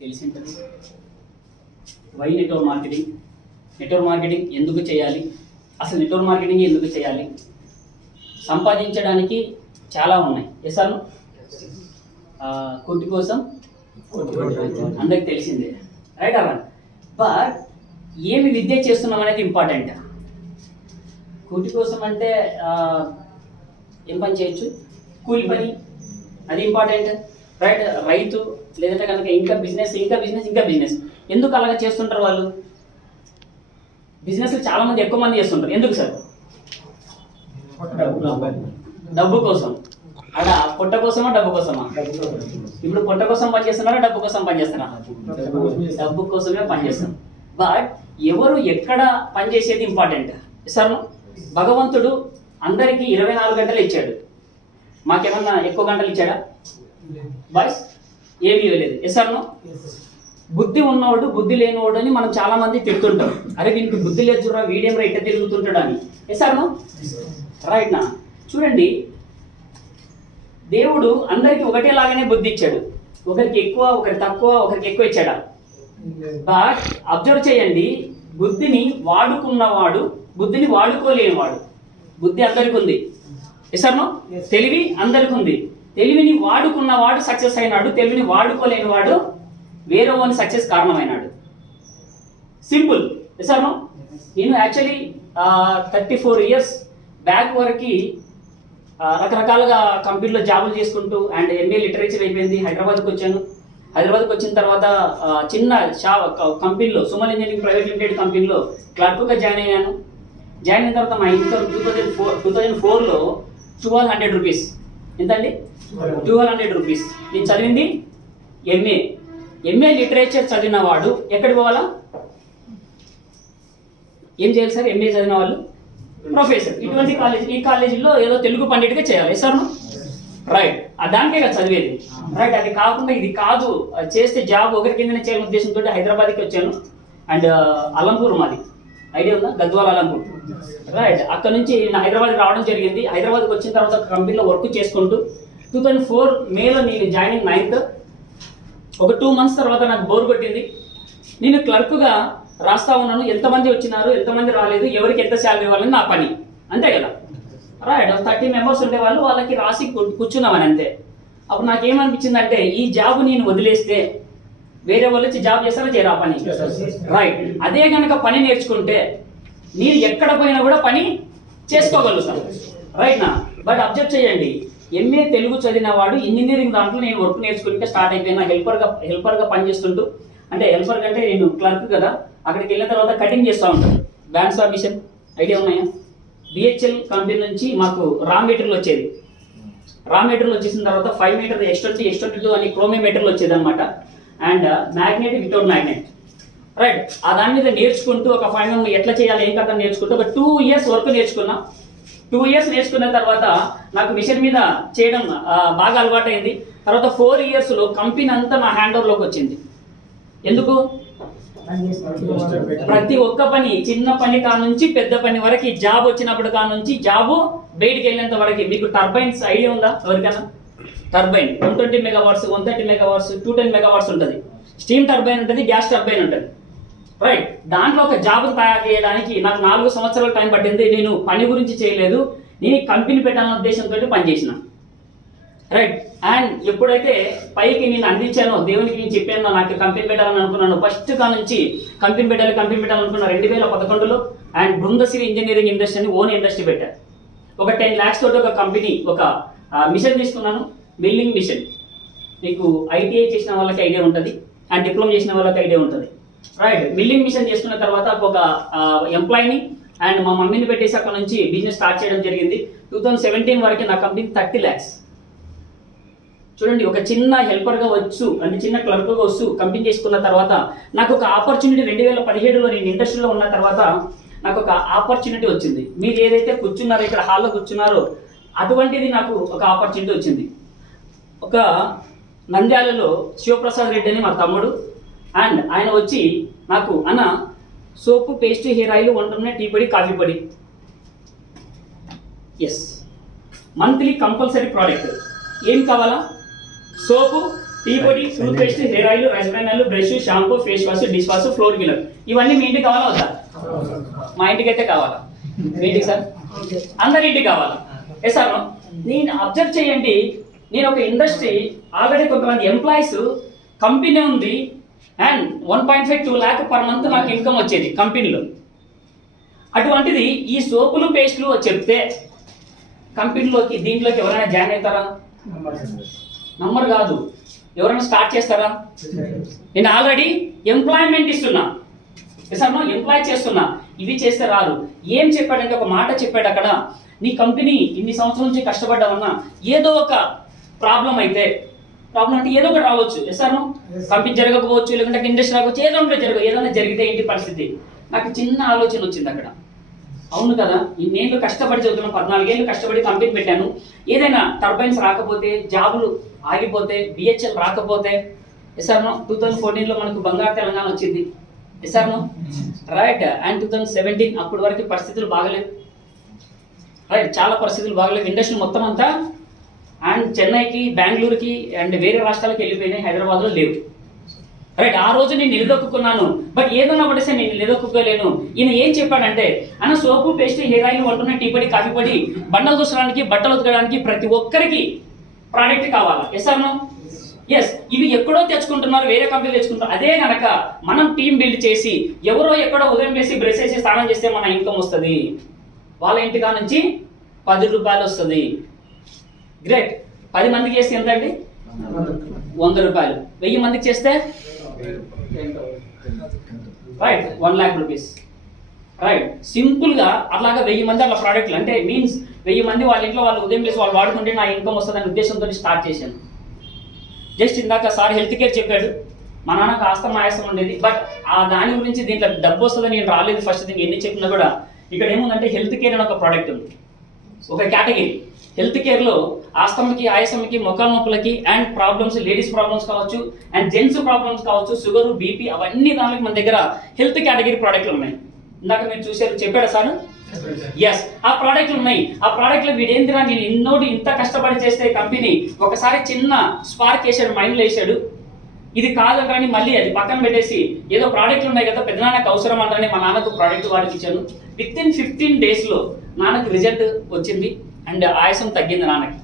తెలిసి ఉంటుంది. Why network marketing, network marketing ఎందుకు చేయాలి, అసలు నెట్వర్క్ మార్కెటింగ్ ఎందుకు చేయాలి, సంపాదించడానికి చాలా ఉన్నాయి. ఎసాను కోటి కోసం అందరికి తెలిసిందే, రైట్ అవ్వ. బట్ ఏమి విద్య చేస్తున్నాం అనేది ఇంపార్టెంట్. కోటి కోసం అంటే ఏం పని చేయొచ్చు, కూలి పని, అది ఇంపార్టెంట్, రైట్. రైతు లేదంటే కనుక ఇంకా బిజినెస్ ఇంకా బిజినెస్ ఇంకా బిజినెస్. ఎందుకు అలాగా చేస్తుంటారు వాళ్ళు? బిజినెస్ చాలా మంది ఎక్కువ మంది చేస్తుంటారు. ఎందుకు సార్? డబ్బు కోసం. అడ పొట్ట కోసమా డబ్బు కోసమా? ఇప్పుడు పొట్ట కోసం పనిచేస్తున్నారా డబ్బు కోసం పనిచేస్తున్నారా? డబ్బు కోసమే పనిచేస్తాం. బట్ ఎవరు ఎక్కడ పనిచేసేది ఇంపార్టెంట్. సార్ భగవంతుడు అందరికీ 24 గంటలు ఇచ్చాడు, మాకేమన్నా ఎక్కువ గంటలు ఇచ్చాడా? బాయ్స్ ఏమీ ఇవ్వలేదు. ఎసార్నో బుద్ధి ఉన్నవాడు బుద్ధి లేనివాడు అని మనం చాలా మంది తిడుతుంటాం. అరే దీనికి బుద్ధి లేదు చూడరా, వీడియం రైట్ తిరుగుతుంటాడు అని. ఎసార్నో రైట్ నా చూడండి, దేవుడు అందరికి ఒకటేలాగానే బుద్ధి ఇచ్చాడు. ఒకరికి ఎక్కువ ఒకరికి తక్కువ ఒకరికి ఎక్కువ ఇచ్చాడా? బట్ అబ్జర్వ్ చేయండి, బుద్ధిని వాడుకున్నవాడు బుద్ధిని వాడుకోలేనివాడు. బుద్ధి అందరికి ఉంది, ఎసార్నో తెలివి అందరికి ఉంది. తెలివిని వాడుకున్నవాడు సక్సెస్ అయినాడు, తెలివిని వాడుకోలేనివాడు వేరే వాని సక్సెస్ కారణమైనాడు. సింపుల్. ఎసార్నో నేను యాక్చువల్లీ 34 ఇయర్స్ బ్యాక్ వరకు రకరకాలుగా కంపెనీలో జాబులు చేసుకుంటూ అండ్ ఎంఏ లిటరేచర్ అయిపోయింది. హైదరాబాద్కి వచ్చాను. హైదరాబాద్కి వచ్చిన తర్వాత చిన్న కంపెనీలో సుమన్ ఇంజనీరింగ్ ప్రైవేట్ లిమిటెడ్ కంపెనీలో క్లర్క్గా జాయిన్ అయ్యాను. జాయిన్ అయిన తర్వాత మా ఇన్కమ్ 2004లో 1200 రూపీస్. ఎంతండి? 1200 రూపీస్. నేను చదివింది ఎంఏ లిటరేచర్ చదివిన వాడు ఎక్కడికి పోవాలా? ఏం చేయాలి సార్? ఎంఏ చదివిన వాళ్ళు ప్రొఫెసర్. ఇటువంటి కాలేజ్, ఈ కాలేజీలో ఏదో తెలుగు పండిట్గా చేయాలి సార్. రైట్, దానికే కదా చదివేది. రైట్, అది కాకుండా ఇది కాదు, చేస్తే జాబ్ ఒకరి కిందనే చేయాలని ఉద్దేశంతో హైదరాబాద్కి వచ్చాను. అండ్ అలంపూర్ మాది, ఐడియా ఉందా? గద్వాల అలంపూర్. రైట్, అక్కడ నుంచి నేను హైదరాబాద్కి రావడం జరిగింది. హైదరాబాద్కి వచ్చిన తర్వాత కంపెనీలో వర్క్ చేసుకుంటూ 2004 మేలో నేను జాయినింగ్ 9th. ఒక 2 months తర్వాత నాకు బోర్ కొట్టింది. నేను క్లర్క్గా రాస్తా ఉన్నాను, ఎంతమంది వచ్చినారు ఎంతమంది రాలేదు, ఎవరికి ఎంత శాలరీ ఇవ్వాలని నా పని, అంతే కదా. రైట్, 30 members ఉండేవాళ్ళు, వాళ్ళకి రాసి కూర్చున్నామని అంతే. అప్పుడు నాకేమనిపించిందంటే ఈ జాబ్ నేను వదిలేస్తే వేరే వాళ్ళు వచ్చి జాబ్ చేస్తారా చేయరా పని? రైట్, అదే కనుక పని నేర్చుకుంటే నేను ఎక్కడ పోయినా కూడా పని చేసుకోగలుగుతాను. రైట్ నా. బట్ అబ్జర్వ్ చేయండి, ఎంఏ తెలుగు చదివిన వాడు ఇంజనీరింగ్ దాంట్లో నేను వర్క్ నేర్చుకుంటే స్టార్ట్ అయిపోయినా హెల్పర్గా పనిచేస్తుంటూ. అంటే హెల్పర్ కంటే నేను క్లర్క్ కదా, అక్కడికి వెళ్ళిన తర్వాత కటింగ్ చేస్తూ ఉంటాను. బ్యాండ్స్ మిషన్ ఐడియా ఉన్నాయా? బిహెచ్ఎల్ కంపెనీ నుంచి మాకు రా మెటీరియల్ వచ్చేది. రా మెటీరియల్ వచ్చేసిన తర్వాత 5 మీటర్ X22 అని క్రోమే మెటీరియల్ వచ్చేది అనమాట. And magnet without magnet. Right, ఆ దాని మీద నేర్చుకుంటూ ఒక 5 మంది ఎట్లా చేయాలి ఏం కథ నేర్చుకుంటూ ఒక 2 years వర్క్ నేర్చుకున్నా. 2 years నేర్చుకున్న తర్వాత నాకు మిషన్ మీద చేయడం బాగా అలవాటైంది. తర్వాత 4 yearsలో కంపెనీ అంతా నా హ్యాండ్ ఓవర్లోకి వచ్చింది. ఎందుకు? ప్రతి ఒక్క పని, చిన్న పని కానుంచి పెద్ద పని వరకు, జాబ్ వచ్చినప్పుడు కానుంచి జాబు బయటికి వెళ్ళేంత వరకు. మీకు టర్బైన్స్ ఐడియా ఉందా ఎవరికైనా? టర్బైన్ 120 megawatts, 130 megawatts, 210 megawatts ఉంటుంది. స్టీమ్ టర్బైన్ ఉంటుంది, గ్యాస్ టర్బైన్ ఉంటుంది. రైట్, దాంట్లో ఒక జాబ్ తయారు చేయడానికి నాకు 4 సంవత్సరాల టైం పట్టింది. నేను పని గురించి చేయలేదు, నేను కంపెనీ పెట్టాలన్న ఉద్దేశంతో పనిచేసిన. రైట్, అండ్ ఎప్పుడైతే పైకి నేను అందించానో, దేవునికి నేను చెప్పాను నాకు కంపెనీ పెట్టాలని అనుకున్నాను. ఫస్ట్ కా నుంచి కంపెనీ పెట్టాలనుకున్నా 2011లో. అండ్ బృందశ్రీ ఇంజనీరింగ్ ఇండస్ట్రీ అని ఓన్ ఇండస్ట్రీ పెట్టాను. ఒక 10 lakhs తోటి ఒక కంపెనీ, ఒక మిషన్ తీసుకున్నాను, మిల్లింగ్ మిషన్. మీకు ఐటీఐ చేసిన వాళ్ళకి ఐడియా ఉంటుంది అండ్ డిప్లొమా చేసిన వాళ్ళకి ఐడియా ఉంటుంది. రైట్, మిల్లింగ్ మిషన్ చేసుకున్న తర్వాత ఒక ఎంప్లాయీని అండ్ మా మమ్మీని పెట్టేసి అక్కడ నుంచి బిజినెస్ స్టార్ట్ చేయడం జరిగింది. 2017 వరకు నా కంపెనీ 30 lakhs. చూడండి, ఒక చిన్న హెల్పర్గా వచ్చు, అంటే చిన్న క్లర్క్గా వస్తూ కంపెనీ చేసుకున్న తర్వాత నాకు ఒక ఆపర్చునిటీ 2017లో నేను ఇండస్ట్రీలో ఉన్న తర్వాత నాకు ఒక ఆపర్చునిటీ వచ్చింది. మీరు ఏదైతే కూర్చున్నారో, ఇక్కడ హాల్లో కూర్చున్నారో, అటువంటిది నాకు ఒక ఆపర్చునిటీ వచ్చింది. ఒక నంద్యాలలో శివప్రసాద్ రెడ్డి అని మా తమ్ముడు, అండ్ ఆయన వచ్చి నాకు అన్న సోపు, పేస్ట్, హెయిర్ ఆయిల్, వంట టీ పొడి, కాఫీ పొడి, మంత్లీ కంపల్సరీ ప్రోడక్ట్. ఏం కావాలా? సోపు, టీ పొడి, toothpaste, hair oil, rice bran oil, brush, shampoo, face wash, dish wash, floor cleaner, ఇవన్నీ మీ ఇంటికి కావాలా వద్దా? మా ఇంటికి అయితే కావాలా? మీ ఇంటికి సార్? అందరి ఇంటికి కావాలా? Yes sir. నేను అబ్జర్వ్ చేయండి, నేను ఒక ఇండస్ట్రీ ఆల్రెడీ కొంతమంది ఎంప్లాయీస్ కంపెనీ ఉంది అండ్ 1.5-2 lakh పర్ మంత్ నాకు ఇన్కమ్ వచ్చేది కంపెనీలో. అటువంటిది ఈ సోపులు పేస్ట్లు చెప్తే కంపెనీలోకి దీంట్లోకి ఎవరైనా జాయిన్ అవుతారా? నంబర్ కాదు, ఎవరైనా స్టార్ట్ చేస్తారా? నేను ఆల్రెడీ ఎంప్లాయ్మెంట్ ఇస్తున్నా, ఎంప్లాయ్ చేస్తున్నా, ఇవి చేస్తే రారు. ఏం చెప్పాడంటే ఒక మాట చెప్పాడు అక్కడ, నీ కంపెనీ ఇన్ని సంవత్సరాల నుంచి కష్టపడ్డామన్నా ఏదో ఒక ప్రాబ్లం అయితే, ప్రాబ్లం అంటే ఏదో ఒకటి రావచ్చు. కంపెనీ జరగకపోవచ్చు, లేకుంటే ఇండస్ట్రీ రావచ్చు, ఏదైనా జరిగితే ఏంటి పరిస్థితి? నాకు చిన్న ఆలోచన వచ్చింది అక్కడ. అవును కదా, ఇన్నేళ్ళు కష్టపడి చదువుతున్నాను, 14 ఏళ్ళు కష్టపడి కంపెనీ పెట్టాను, ఏదైనా టర్బైన్స్ రాకపోతే, జాబులు ఆగిపోతే, బిహెచ్ఎల్ రాకపోతే, 2014లో మనకు బంగారు తెలంగాణ వచ్చింది, రైట్. అండ్ 2017 అప్పటి వరకు పరిస్థితులు బాగలేవు, రైట్, చాలా పరిస్థితులు బాగలేవు. ఇండస్ట్రీ మొత్తం అంతా అండ్ చెన్నైకి, బెంగళూరుకి అండ్ వేరే రాష్ట్రాలకు వెళ్ళిపోయినాయి, హైదరాబాద్లో లేవు, రైట్. ఆ రోజు నేను నిలదొక్కున్నాను, బట్ ఏదన్నా పడేస్తే నేను నిలదొక్కుకోలేను. ఈయన ఏం చెప్పాడంటే, అన్న soap, paste, hair oil వండున్న, tea పొడి, కాఫీ పొడి, బండలు దూసడానికి, బట్టలు ఉతకడానికి ప్రతి ఒక్కరికి ప్రోడక్ట్ కావాలా? ఎస్. ఇవి ఎక్కడో తెచ్చుకుంటున్నారు, వేరే కంపెనీలు తెచ్చుకుంటారు. అదే కనుక మనం టీం బిల్డ్ చేసి ఎవరో ఎక్కడో ఉదయం వేసి బ్రష్ చేసి స్నానం చేస్తే మన ఇన్కమ్ వస్తుంది, వాళ్ళ ఇంటికా నుంచి 10 రూపాయలు వస్తుంది. గ్రేట్. 10 మందికి చేస్తే ఎంత అండి? 100 రూపాయలు. 1000 మందికి చేస్తే right 1 lakh rupees, right. Simple గా అట్లాగా 1000 మంది అట్లా ప్రోడక్ట్లు అంటే మీన్స్ 1000 మంది వాళ్ళ ఇంట్లో వాళ్ళు ఉదయం వేసి వాళ్ళు వాడుకుంటే నా ఇన్కమ్ వస్తుందనే ఉద్దేశంతో స్టార్ట్ చేశాను. జస్ట్ ఇందాక సార్ హెల్త్ కేర్ చెప్పాడు, మా నాన్నకు ఆస్తమా ఆయాసం ఉండేది, బట్ ఆ దాని గురించి దీంట్లో డబ్బు వస్తుందని నేను రాలేదు. ఫస్ట్ థింగ్ ఎన్ని చెప్పినా కూడా ఇక్కడ ఏముందంటే హెల్త్ కేర్ అని ఒక ప్రోడక్ట్ ఉంది, ఒక కేటగిరీ. హెల్త్ కేర్లో ఆస్తమకి, ఆయాసంకి, మొక్కల నొప్పులకి అండ్ ప్రాబ్లమ్స్, లేడీస్ ప్రాబ్లమ్స్ కావచ్చు అండ్ జెంట్స్ ప్రాబ్లమ్స్ కావచ్చు, షుగర్, బీపీ, అవన్నీ దానికి మన దగ్గర హెల్త్ కేటగిరీ ప్రోడక్ట్లు ఉన్నాయి. ఇందాక మీరు చూసారు, చెప్పాడా సార్? ఎస్. ఆ ప్రోడక్ట్లు ఉన్నాయి. ఆ ప్రోడక్ట్లు వీడేందిరా నేను ఇంత కష్టపడి చేస్తే కంపెనీ ఒకసారి చిన్న స్పార్క్ వేసాడు, మైండ్లో వేసాడు, ఇది కాదు కానీ మళ్ళీ అది పక్కన పెట్టేసి ఏదో ప్రోడక్ట్లు ఉన్నాయి కదా పెద్దనాన్నకు అవసరం అంటారని మా నాన్నకు ప్రోడక్ట్ వాడికి ఇచ్చాను. వితిన్ 15 daysలో నాన్నకు రిజల్ట్ వచ్చింది అండ్ ఆయాసం తగ్గింది నాన్నకి.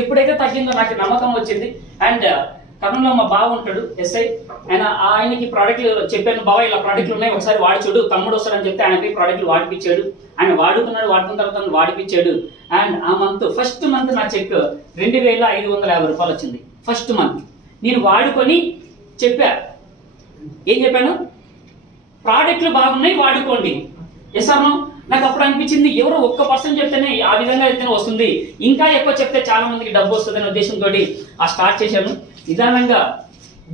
ఎప్పుడైతే తగ్గిందో నాకు నమ్మకం వచ్చింది. అండ్ కర్నూలులో మా బావ ఉంటాడు ఎస్ఐ, ఆయనకి ప్రోడక్ట్లు చెప్పాను, బావ ఇలా ప్రోడక్ట్లు ఉన్నాయి ఒకసారి వాడి చూడు, తమ్ముడు వస్తాడని చెప్తే ఆయనకి ప్రోడక్ట్లు వాడిపించాడు. ఆయన వాడుకున్న తర్వాత వాడిపించాడు. అండ్ ఆ మంత్ ఫస్ట్ మంత్ నా చెక్ 2550 రూపాయలు వచ్చింది ఫస్ట్ మంత్. నేను వాడుకొని చెప్పా, ఏం చెప్పాను? ప్రోడక్ట్లు బాగున్నాయి, వాడుకోండి. నాకు అప్పుడు అనిపించింది ఎవరో 1% చెప్తేనే ఆ విధంగా అయితేనే వస్తుంది, ఇంకా ఎక్కువ చెప్తే చాలా మందికి డబ్బు వస్తుంది అనే ఉద్దేశంతో ఆ స్టార్ట్ చేశాను. నిదానంగా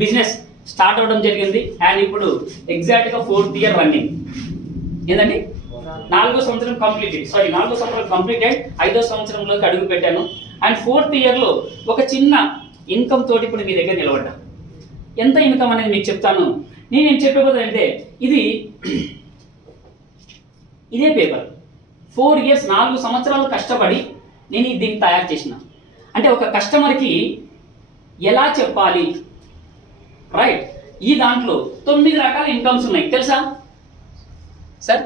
బిజినెస్ స్టార్ట్ అవ్వడం జరిగింది. అండ్ ఇప్పుడు ఎగ్జాక్ట్గా 4th year రన్నింగ్. ఏంటండి? 4వ సంవత్సరం కంప్లీటెడ్, 5వ సంవత్సరంలోకి అడుగు పెట్టాను. అండ్ 4th yearలో ఒక చిన్న ఇన్కమ్ తోటి ఇప్పుడు మీ దగ్గర నిలబడ్డా. ఎంత ఇన్కమ్ అనేది మీకు చెప్తాను. నేనేం చెప్పబోదు అంటే ఇదే పేపర్ 4 years 4 సంవత్సరాలు కష్టపడి నేను దీన్ని తయారు చేసిన. అంటే ఒక కస్టమర్కి ఎలా చెప్పాలి, రైట్? ఈ దాంట్లో 9 రకాల ఇన్కమ్స్ ఉన్నాయి, తెలుసా సార్?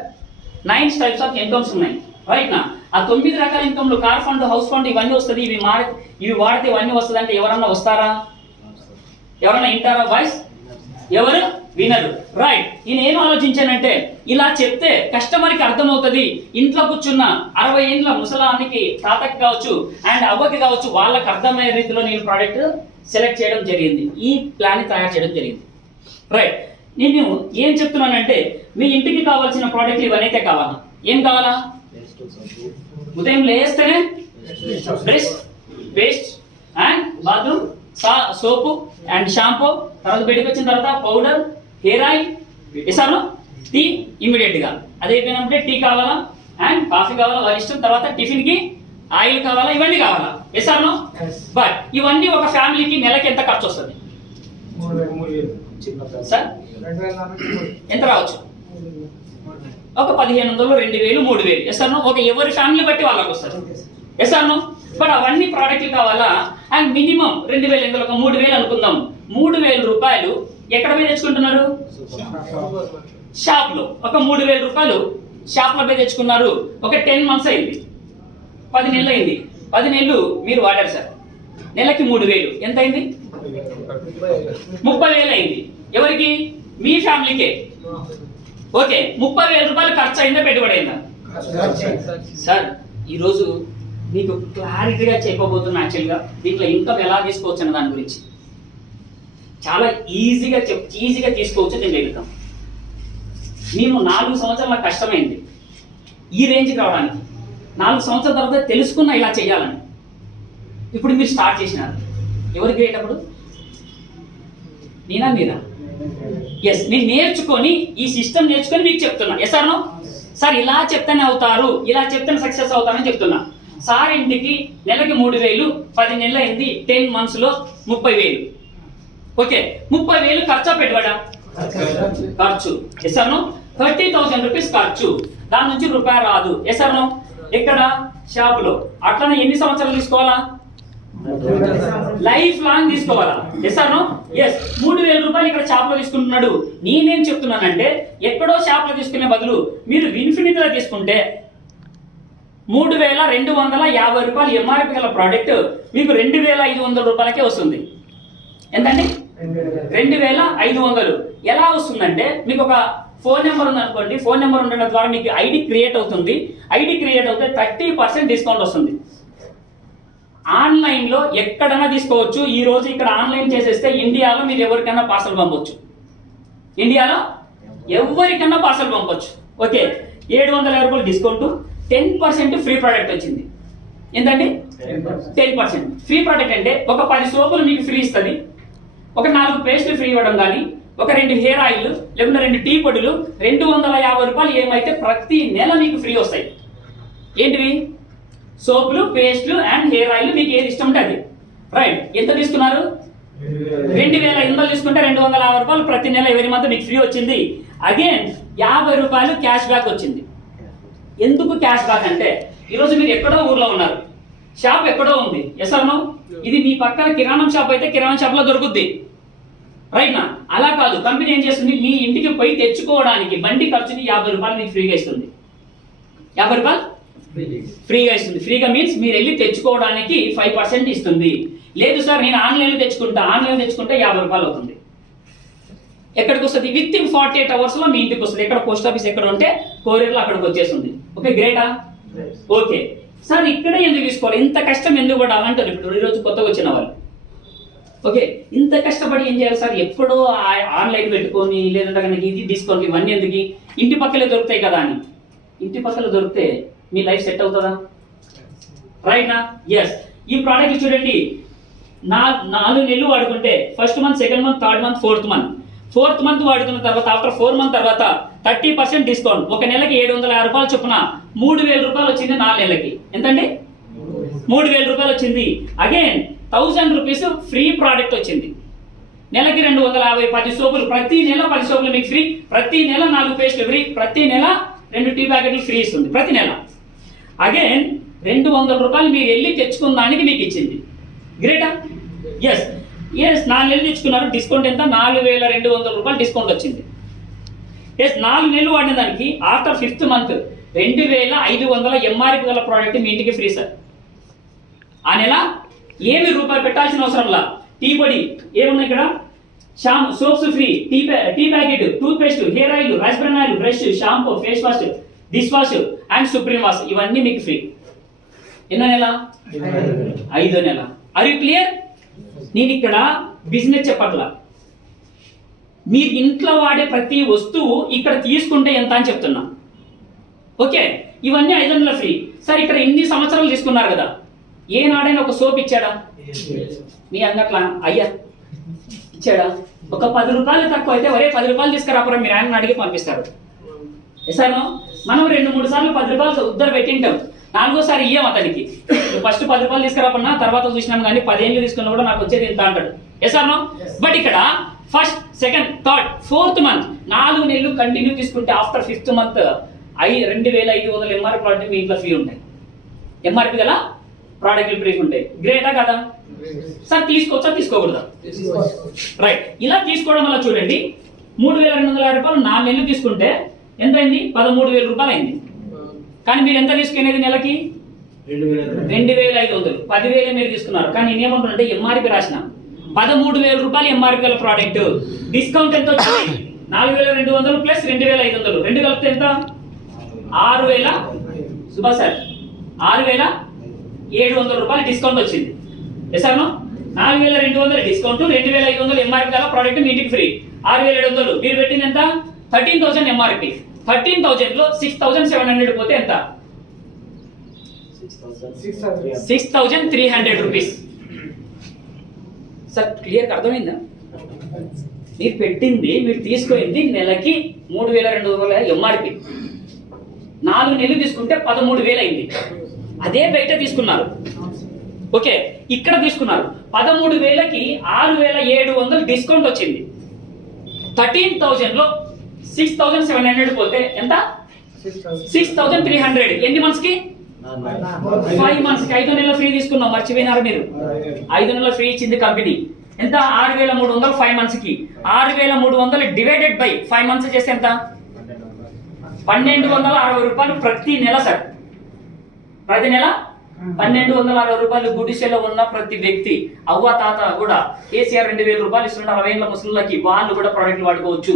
9 types ఆఫ్ ఇన్కమ్స్ ఉన్నాయి, రైట్ నా? ఆ 9 రకాల ఇన్కమ్లు కార్ ఫండ్, హౌస్ ఫండ్ ఇవన్నీ వస్తుంది. ఇవి వాడితే ఇవన్నీ వస్తుంది అంటే ఎవరన్నా వస్తారా? ఎవరన్నా వింటారా? వాయిస్ ఎవరు వినరు, రైట్? నేను ఏం ఆలోచించానంటే ఇలా చెప్తే కస్టమర్కి అర్థమవుతుంది. ఇంట్లో కూర్చున్న 60 ఏళ్ళ ముసలానికి, తాతకి కావచ్చు అండ్ అవ్వకి కావచ్చు, వాళ్ళకి అర్థమయ్యే రీతిలో నేను ప్రోడక్ట్ సెలెక్ట్ చేయడం జరిగింది. ఈ ప్లాన్ తయారు చేయడం జరిగింది, రైట్? నేను ఏం చెప్తున్నానంటే మీ ఇంటికి కావాల్సిన ప్రోడక్ట్లు ఇవన్నైతే కావాలా? ఏం కావాలా? ఉదయం లేస్తేనే brush, paste and bathroom soap and shampoo, తర్వాత బయటకు వచ్చిన తర్వాత powder, hair oil, tea immediate గా. అదే అయిపోయినప్పుడే టీ కావాలా అండ్ కాఫీ కావాలా, వాళ్ళ ఇష్టం. తర్వాత టిఫిన్ కి ఆయిల్ కావాలా, ఇవన్నీ కావాలా? బట్ ఇవన్నీ ఒక ఫ్యామిలీకి నెలకి ఎంత ఖర్చు వస్తుంది సార్? ఎంత రావచ్చు? ఒక 1500, 2000, 3000. ఒక ఎవరి ఫ్యామిలీ బట్టి వాళ్ళకి వస్తుంది. బట్ అవన్నీ ప్రోడక్ట్లు కావాలా, అండ్ మినిమం 2000, ఇందులో ఒక 3000 అనుకుందాం. 3000 రూపాయలు ఎక్కడ పోయి తెచ్చుకుంటున్నారు? షాప్ లో. ఒక 3000 రూపాయలు షాప్ లో పోయి తెచ్చుకున్నారు. ఒక 10 months అయింది, 10 నెలలు అయింది. 10 నెలలు మీరు వాడారు సార్. నెలకి 3000 ఎంత అయింది? 30,000 అయింది. ఎవరికి? మీ ఫ్యామిలీకే. ఓకే, 30,000 రూపాయలు ఖర్చు అయిందా, పెట్టుబడి అయిందా? సార్ ఈరోజు మీకు క్లారిటీగా చెప్పబోతున్నా. యాక్చువల్గా దీంట్లో ఇన్కమ్ ఎలా తీసుకోవచ్చు అన్న దాని గురించి చాలా ఈజీగా తీసుకోవచ్చు. నేను వెళ్తాం. మేము 4 సంవత్సరాల కష్టమైంది ఈ రేంజ్కి రావడానికి. 4 సంవత్సరాల తర్వాత తెలుసుకున్నా ఇలా చేయాలని. ఇప్పుడు మీరు స్టార్ట్ చేసినారు. ఎవరు గ్రేట్ అప్పుడు? నేనా మీరా? ఎస్, నేను నేర్చుకొని ఈ సిస్టమ్ నేర్చుకొని మీకు చెప్తున్నా. Yes or no? సార్ ఇలా చెప్తేనే అవుతారు, ఇలా చెప్తేనే సక్సెస్ అవుతారని చెప్తున్నా. సార్ ఇంటికి నెలకి 3000, 10 నెలలు అయింది, 10 months లో 30,000. ఓకే, 30,000 ఖర్చా పెట్టుబడా? ఖర్చు. Yes or no? 30,000 రూపీస్ ఖర్చు. దాని నుంచి రూపాయి రాదు. Yes or no? ఎక్కడ? షాప్ లో. అట్లనే ఎన్ని సంవత్సరాలు తీసుకోవాలా? లైఫ్ లాంగ్ తీసుకోవాలా? Yes or no? ఎస్. 3,000 రూపాయలు ఇక్కడ షాప్ లో తీసుకుంటున్నాడు. నేనేం చెప్తున్నానంటే, ఎక్కడో షాప్ లో తీసుకునే బదులు మీరు ఇన్ఫినిటీలో తీసుకుంటే 3,250 రూపాయలు ఎంఆర్పి గల ప్రోడక్ట్ మీకు 2,500 రూపాయలకే వస్తుంది. ఎంతండి? 2,500. ఎలా వస్తుందంటే, మీకు ఒక ఫోన్ నెంబర్ ఉంది అనుకోండి. ఫోన్ నెంబర్ ఉండడం ద్వారా మీకు ఐడి క్రియేట్ అవుతుంది. ఐడి క్రియేట్ అవుతే 30% డిస్కౌంట్ వస్తుంది. ఆన్లైన్ లో ఎక్కడైనా తీసుకోవచ్చు. ఈ రోజు ఇక్కడ ఆన్లైన్ చేసేస్తే ఇండియాలో మీరు ఎవరికైనా పార్సల్ పంపొచ్చు. ఇండియాలో ఎవరికైనా పార్సల్ పంపొచ్చు. ఓకే, 750 రూపాయలు డిస్కౌంట్, 10% ఫ్రీ ప్రోడక్ట్ వచ్చింది. ఎంతండి? 10% ఫ్రీ ప్రోడక్ట్. అంటే ఒక 10 సోపులు మీకు ఫ్రీ ఇస్తుంది, ఒక 4 పేస్టులు ఫ్రీ ఇవ్వడం, కానీ ఒక 2 హెయిర్ ఆయిల్, లేకుంటే 2 టీ పొడులు, 250 రూపాయలు ఏమైతే ప్రతి నెల మీకు ఫ్రీ వస్తాయి. ఏంటివి? సోపులు, పేస్టులు అండ్ హెయిర్ ఆయిల్. మీకు ఏది ఇష్టం ఉంటే అది. రైట్. ఎంత తీసుకున్నారు? 2,500 తీసుకుంటే 250 రూపాయలు ప్రతి నెల ఎవరి మంత్ మీకు ఫ్రీ వచ్చింది. అగైన్ 50 రూపాయలు క్యాష్ బ్యాక్ వచ్చింది. ఎందుకు క్యాష్ బ్యాక్ అంటే, ఈరోజు మీరు ఎక్కడో ఊర్లో ఉన్నారు, షాప్ ఎక్కడో ఉంది. Yes or no? ఇది మీ పక్కన కిరాణం షాప్ అయితే కిరాణం షాప్ లో దొరుకుద్ది. రైట్ నా? అలా కాదు, కంపెనీ ఏం చేస్తుంది, మీ ఇంటికి పోయి తెచ్చుకోవడానికి బండి ఖర్చుని 50 రూపాయలు మీకు ఫ్రీగా ఇస్తుంది. 50 రూపాయలు ఫ్రీగా ఇస్తుంది. ఫ్రీగా మీన్స్ మీరు వెళ్ళి తెచ్చుకోవడానికి 5% ఇస్తుంది. లేదు సార్ నేను ఆన్లైన్లో తెచ్చుకుంటా, ఆన్లైన్ తెచ్చుకుంటే 50 రూపాయలు అవుతుంది. ఎక్కడికి వస్తుంది? విత్ ఇన్ 48 hours లో మీ ఇంటికి వస్తుంది. ఎక్కడ పోస్ట్ ఆఫీస్ ఎక్కడ ఉంటే కొరియర్లో అక్కడికి వచ్చేస్తుంది. ఓకే, గ్రేటా? ఓకే సార్, ఇక్కడే ఎందుకు తీసుకోవాలి, ఇంత కష్టం ఎందుకు పడాలంటారు ఇప్పుడు ఈరోజు కొత్తగా వచ్చిన వాళ్ళు. ఓకే, ఇంత కష్టపడి ఏం చేయాలి సార్? ఎప్పుడో ఆన్లైన్ పెట్టుకొని, లేదంటే కనుక ఇది తీసుకోండి, ఇవన్నీ ఎందుకు, ఇంటి పక్కలే దొరుకుతాయి కదా అని. ఇంటి పక్కల దొరికితే మీ లైఫ్ సెట్ అవుతుందా? రైట్ నా? ఎస్. ఈ ప్రోడక్ట్ చూడండి, 4 నెలలు వాడుకుంటే, first month, second month, third month, fourth month వాడుకున్న తర్వాత, ఆఫ్టర్ 4 months తర్వాత 30% డిస్కౌంట్. ఒక నెలకి 750 రూపాయలు చొప్పున 3,000 రూపాయలు వచ్చింది. 4 నెలలకి ఎంతండి? 3,000 రూపాయలు వచ్చింది. అగైన్ 1000 రూపీస్ ఫ్రీ ప్రోడక్ట్ వచ్చింది. నెలకి 250, 10 సోపులు, ప్రతి నెల 10 సోపులు మీకు ఫ్రీ, ప్రతి నెల 4 పేస్టులు ఫ్రీ, ప్రతి నెల 2 టీ ప్యాకెట్లు ఫ్రీ ఇస్తుంది ప్రతి నెల. అగైన్ 200 రూపాయలు మీరు వెళ్ళి తెచ్చుకున్న దానికి మీకు ఇచ్చింది. గ్రేటా? ఎస్. 4 నెలలు తెచ్చుకున్నారు. డిస్కౌంట్ ఎంత? 4,200 రూపాయలు డిస్కౌంట్ వచ్చింది. ఎస్, 4 నెలలు వాడిన దానికి ఆఫ్టర్ 5th month 2,500 ఎంఆర్పి గల ప్రోడక్ట్ మీ ఇంటికి ఫ్రీ సార్. ఆ నెల ఏమి రూపాయలు పెట్టాల్సిన అవసరంలా. టీ పొడి ఏమున్నాయి ఇక్కడ? Soaps free, tea packet, toothpaste, hair oil, raspberry oil, brush, shampoo, face wash, dish wash and supreme wash, ఇవన్నీ మీకు ఫ్రీ. ఎన్నో నెల? 5వ నెల. Are you clear? నేను ఇక్కడ బిజినెస్ చెప్పట్లా, మీరు ఇంట్లో వాడే ప్రతి వస్తువు ఇక్కడ తీసుకుంటే ఎంత అని చెప్తున్నా. ఓకే, ఇవన్నీ 5వ నెల ఫ్రీ. సార్ ఇక్కడ ఇన్ని సంవత్సరాలు తీసుకున్నారు కదా, ఏనాడైనా ఒక సోప్ ఇచ్చాడా? మీ అంగట్లా అయ్యా ఇచ్చాడా? ఒక 10 రూపాయలు తక్కువ అయితే, ఒరే 10 రూపాయలు తీసుకురాపురా మీరు ఆయన అడిగి పంపిస్తారు. ఎసాను మనం 2-3 సార్లు 10 రూపాయలు ఉద్దరు పెట్టింటాం, 4వసారి ఇయ్యం అతనికి. ఫస్ట్ 10 రూపాయలు తీసుకురాపన్నా, తర్వాత చూసినాం కానీ 10 ఏళ్ళు తీసుకున్నా కూడా నాకు వచ్చేది ఇంత అంటాడు. ఎసాను? బట్ ఇక్కడ first, second, third, 4th month 4 నెలలు కంటిన్యూ తీసుకుంటే after 5th month 2,500 MRP product మీ ఇంట్లో ఫ్రీ ఉంటాయి. ఎంఆర్పి గల ప్రోడక్ట్ బ్రీఫ్ ఉంటాయి. గ్రేటా కదా సార్? తీసుకోవచ్చా తీసుకోకూడదా? రైట్. ఇలా తీసుకోవడం వల్ల చూడండి 3,250 రూపాయలు 4 నెలలు తీసుకుంటే ఎంత అయింది? 13,000 రూపాయలు అయింది. కానీ మీరు ఎంత తీసుకునేది నెలకి? 2,500. 10,000 మీరు తీసుకున్నారు. కానీ నేనేమంటున్నా ఎంఆర్పి రాసిన 13,000 రూపాయలు ఎంఆర్పి గల ప్రోడక్ట్. డిస్కౌంట్ ఎంత వచ్చింది? 4,200 ప్లస్ 2,500 రెండు కలిపితే ఎంత? 6,000. సుభా సార్ 6,700 రూపాయలు డిస్కౌంట్ వచ్చింది. ఎసాను 4,200 డిస్కౌంట్, 2,500 ఎంఆర్పి గల ప్రోడక్ట్ మీ ఇంటికి ఫ్రీ. 6,700 మీరు పెట్టింది ఎంత? 13,000 ఎంఆర్పి. 13,000 లో 6,700 పోతే ఎంత? 6,300 రూపీస్. సార్ క్లియర్ అర్థమైందా? మీరు పెట్టింది, మీరు తీసుకుంది నెలకి 3,200 ఎంఆర్పి. 4 నెలలు తీసుకుంటే 13,000 అయింది. అదే బయట తీసుకున్నారు. ఓకే, ఇక్కడ తీసుకున్నారు 13,000కి 6,700 డిస్కౌంట్ వచ్చింది. 13,000 లో 6,700 పోతే ఎంత? 6,300. ఎన్ని మంత్స్ కి? 5 మంత్స్ కి. 5 నెలల ఫ్రీ తీసుకున్నాం, మర్చిపోయినారు మీరు. 5 నెలల ఫ్రీ ఇచ్చింది కంపెనీ. ఎంత? 6,300 5 మంత్స్ కి. 6,300 డివైడెడ్ బై 5 మంత్స్ చేస్తే ఎంత? 1,260 రూపాయలు ప్రతి నెల సార్. ప్రతి నెల 1,260 రూపాయలు గుడిసెలో ఉన్న ప్రతి వ్యక్తి, అవ్వ తాత కూడా కేసీఆర్ 2,000 రూపాయలు ఇస్తున్నారు 60 ఏళ్ళ ముసలిళ్ళకి. వాళ్ళు కూడా ప్రోడక్ట్లు వాడుకోవచ్చు.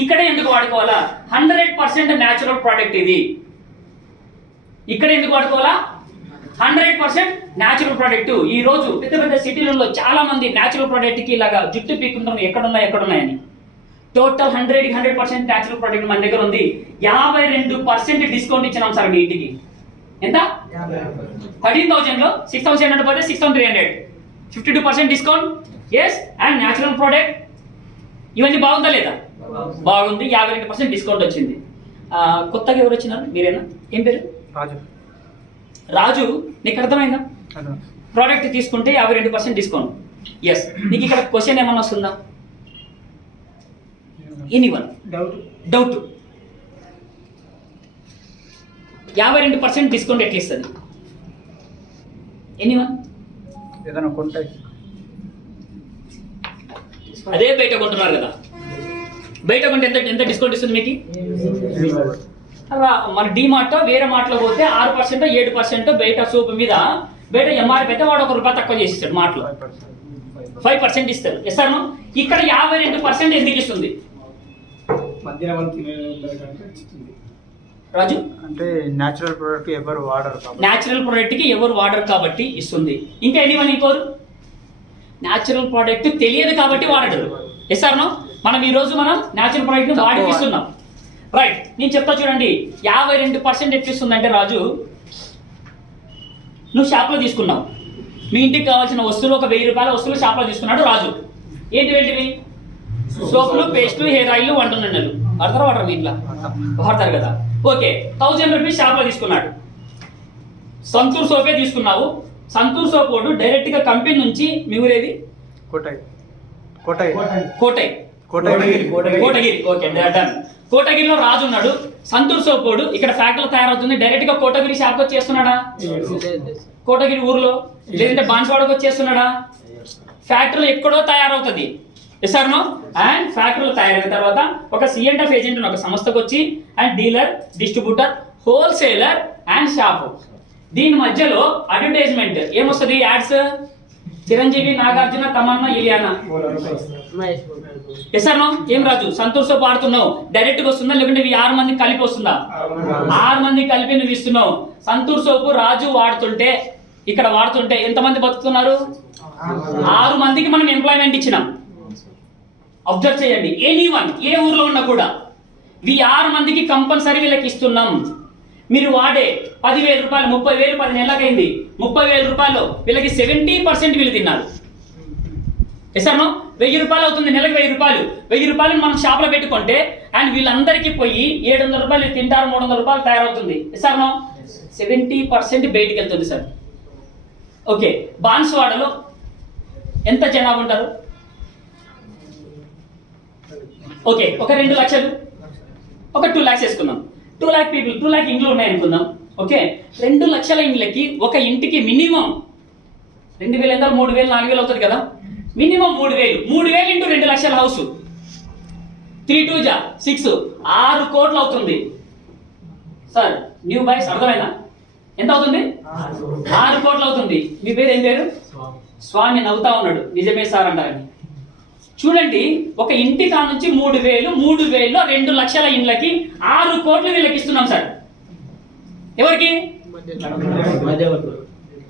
ఇక్కడే ఎందుకు వాడుకోవాలా? 100% న్యాచురల్ ప్రోడక్ట్ ఇది. ఇక్కడ ఎందుకు వాడుకోవాలా? 100% న్యాచురల్ ప్రోడక్ట్. ఈ రోజు పెద్ద పెద్ద సిటీలలో చాలా మంది న్యాచురల్ ప్రోడక్ట్ కి ఇలాగా జుట్టు పీకుంటున్నారు, ఎక్కడున్నాయని. టోటల్ 100% న్యాచురల్ ప్రోడక్ట్ మన దగ్గర ఉంది. 52% డిస్కౌంట్ ఇచ్చినాం సార్ మీ ఇంటికి. ఎంత? 13,000 లో 6,700 పోతే 6,300. 52% discount. Yes, and natural product. ఇవన్నీ బాగుందా లేదా? బాగుంది. 52% డిస్కౌంట్ వచ్చింది. కొత్తగా ఎవరు వచ్చినారు? మీరేనా? ఏం పేరు? రాజు. నీకు అర్థమైందా? ప్రోడక్ట్ తీసుకుంటే 52% డిస్కౌంట్. ఎస్. నీకు ఇక్కడ క్వశ్చన్ ఏమన్నా వస్తుందా? Anyone doubt? 52% డిస్కౌంట్ ఎట్లా ఇస్తుంది? ఎనీవన్? అదే బయట కొంటున్నారు కదా. బయట కొంటే ఎంత డిస్కౌంట్ ఇస్తుంది మీకు? మన డిమార్ట్ వేరే మార్ట్లో పోతే 6% 7% బయట సోప్ మీద బయట ఎంఆర్పి అయితే వాడు ₹1 తక్కువ చేసి ఇస్తాడు. మార్ట్లో 5% ఇస్తారు. ఇస్తాను. ఇక్కడ 52% ఎందుకు ఇస్తుంది రాజు? అంటే న్యాచురల్ ప్రోడక్ట్ ఎవరు వాడరు, న్యాచురల్ ప్రోడక్ట్ కి ఎవరు వాడరు కాబట్టి ఇస్తుంది. ఇంకా ఎనీవన్ ఇంకోరు? న్యాచురల్ ప్రోడక్ట్ తెలియదు కాబట్టి వాడరు. ఎస్ఆర్నో? మనం ఈ రోజు న్యాచురల్ ప్రోడక్ట్ ని వాడి ఇస్తున్నాం. రైట్. నేను చెప్తా చూడండి. 52% ఎట్లిస్తుందంటే రాజు, నువ్వు షాప్లో తీసుకున్నావు, మీ ఇంటికి కావాల్సిన వస్తువులు ఒక 1000 రూపాయల వస్తువులు షాప్లో తీసుకున్నాడు రాజు. ఏంటివి? సోపులు, పేస్టులు, హెయిర్ ఆయిల్, వంట నూనెలు. వాడతారు మీ ఇంట్లో? వాడతారు కదా. ఓకే, 1000 రూపీస్ షాప్లో తీసుకున్నాడు. సంతూర్ సోపే తీసుకున్నావు. సంతూర్ సోప్ వాడు డైరెక్ట్ గా కంపెనీ నుంచి మీ ఊరేది? కోటగిరి. Okay, done. కోటగిరిలో రాజు ఉన్నాడు. సంతూర్ సోప్ వాడు ఇక్కడ ఫ్యాక్టరీలో తయారవుతుంది. డైరెక్ట్ గా కోటగిరి షాప్ వచ్చేస్తున్నాడా? కోటగిరి ఊర్లో, లేదంటే బాన్స్వాడకు వచ్చేస్తున్నాడా? ఫ్యాక్టరీలో ఎక్కడో తయారవుతుంది. Sir no? అండ్ ఫ్యాక్టరీలో తయారైన తర్వాత ఒక C&F ఏజెంట్ ఒక సంస్థకు వచ్చి, and dealer, distributor, wholesaler and shop. దీని మధ్యలో అడ్వర్టైజ్మెంట్ ఏమొస్తుంది? Ads. Chiranjeevi, Nagarjuna, Tamannaah, Ileana. Sir no? ఏం రాజు, సంతూర్ సోప్ వాడుతున్నావు, డైరెక్ట్ గా వస్తుందా లేకుంటే 6 మంది కలిపి వస్తుందా? 6 మంది కలిపి నువ్వు ఇస్తున్నావు. సంతూర్ సోపు రాజు వాడుతుంటే, ఇక్కడ వాడుతుంటే ఎంతమంది బతుకుతున్నారు? 6 మందికి మనం ఎంప్లాయ్మెంట్ ఇచ్చినాం. అబ్జర్వ్ చేయండి. ఎనీవన్, ఏ ఊర్లో ఉన్నా కూడా 6 మందికి కంపల్సరీ వీళ్ళకి ఇస్తున్నాం. మీరు వాడే 10,000 రూపాయలు, 30,000 10 నెలలకైంది. 30,000 రూపాయలు వీళ్ళకి 70% వీళ్ళు తిన్నారు. ఎసాను? 1000 రూపాయలు అవుతుంది నెలకు. 1000 రూపాయలు, 1000 రూపాయలు మనం షాప్లో పెట్టుకుంటే, అండ్ వీళ్ళందరికీ పోయి 700 రూపాయలు తింటారు, 300 రూపాయలు తయారవుతుంది. ఎసాను? 70% బయటికి వెళ్తుంది సార్. ఓకే, బాన్స్వాడలో ఎంత జనాభా ఉంటారు? ఓకే, ఒక 2 లక్షలు, ఒక 2 lakhs వేసుకుందాం. 2 lakh పీపుల్, 2 lakh ఇండ్లు ఉన్నాయనుకుందాం. ఓకే, 2 లక్షల ఇండ్లకి ఒక ఇంటికి మినిమం 2000 ఎంత 3000 4000 అవుతుంది కదా, మినిమం 3000 ఇంటూ 2 లక్షల హౌస్ 3 2 జా 6 6 కోట్లు అవుతుంది సార్. న్యూ బైస్ అర్థమైనా ఎంత అవుతుంది? 6 కోట్లు అవుతుంది. మీ పేరు ఏం పేరు? స్వామి. నవ్వుతా ఉన్నాడు. నిజమే సార్ అంటారని. చూడండి, ఒక ఇంటి కా నుంచి 3000లో 2 లక్షల ఇండ్లకి 6 కోట్లు వీళ్ళకి ఇస్తున్నాం సార్. ఎవరికి?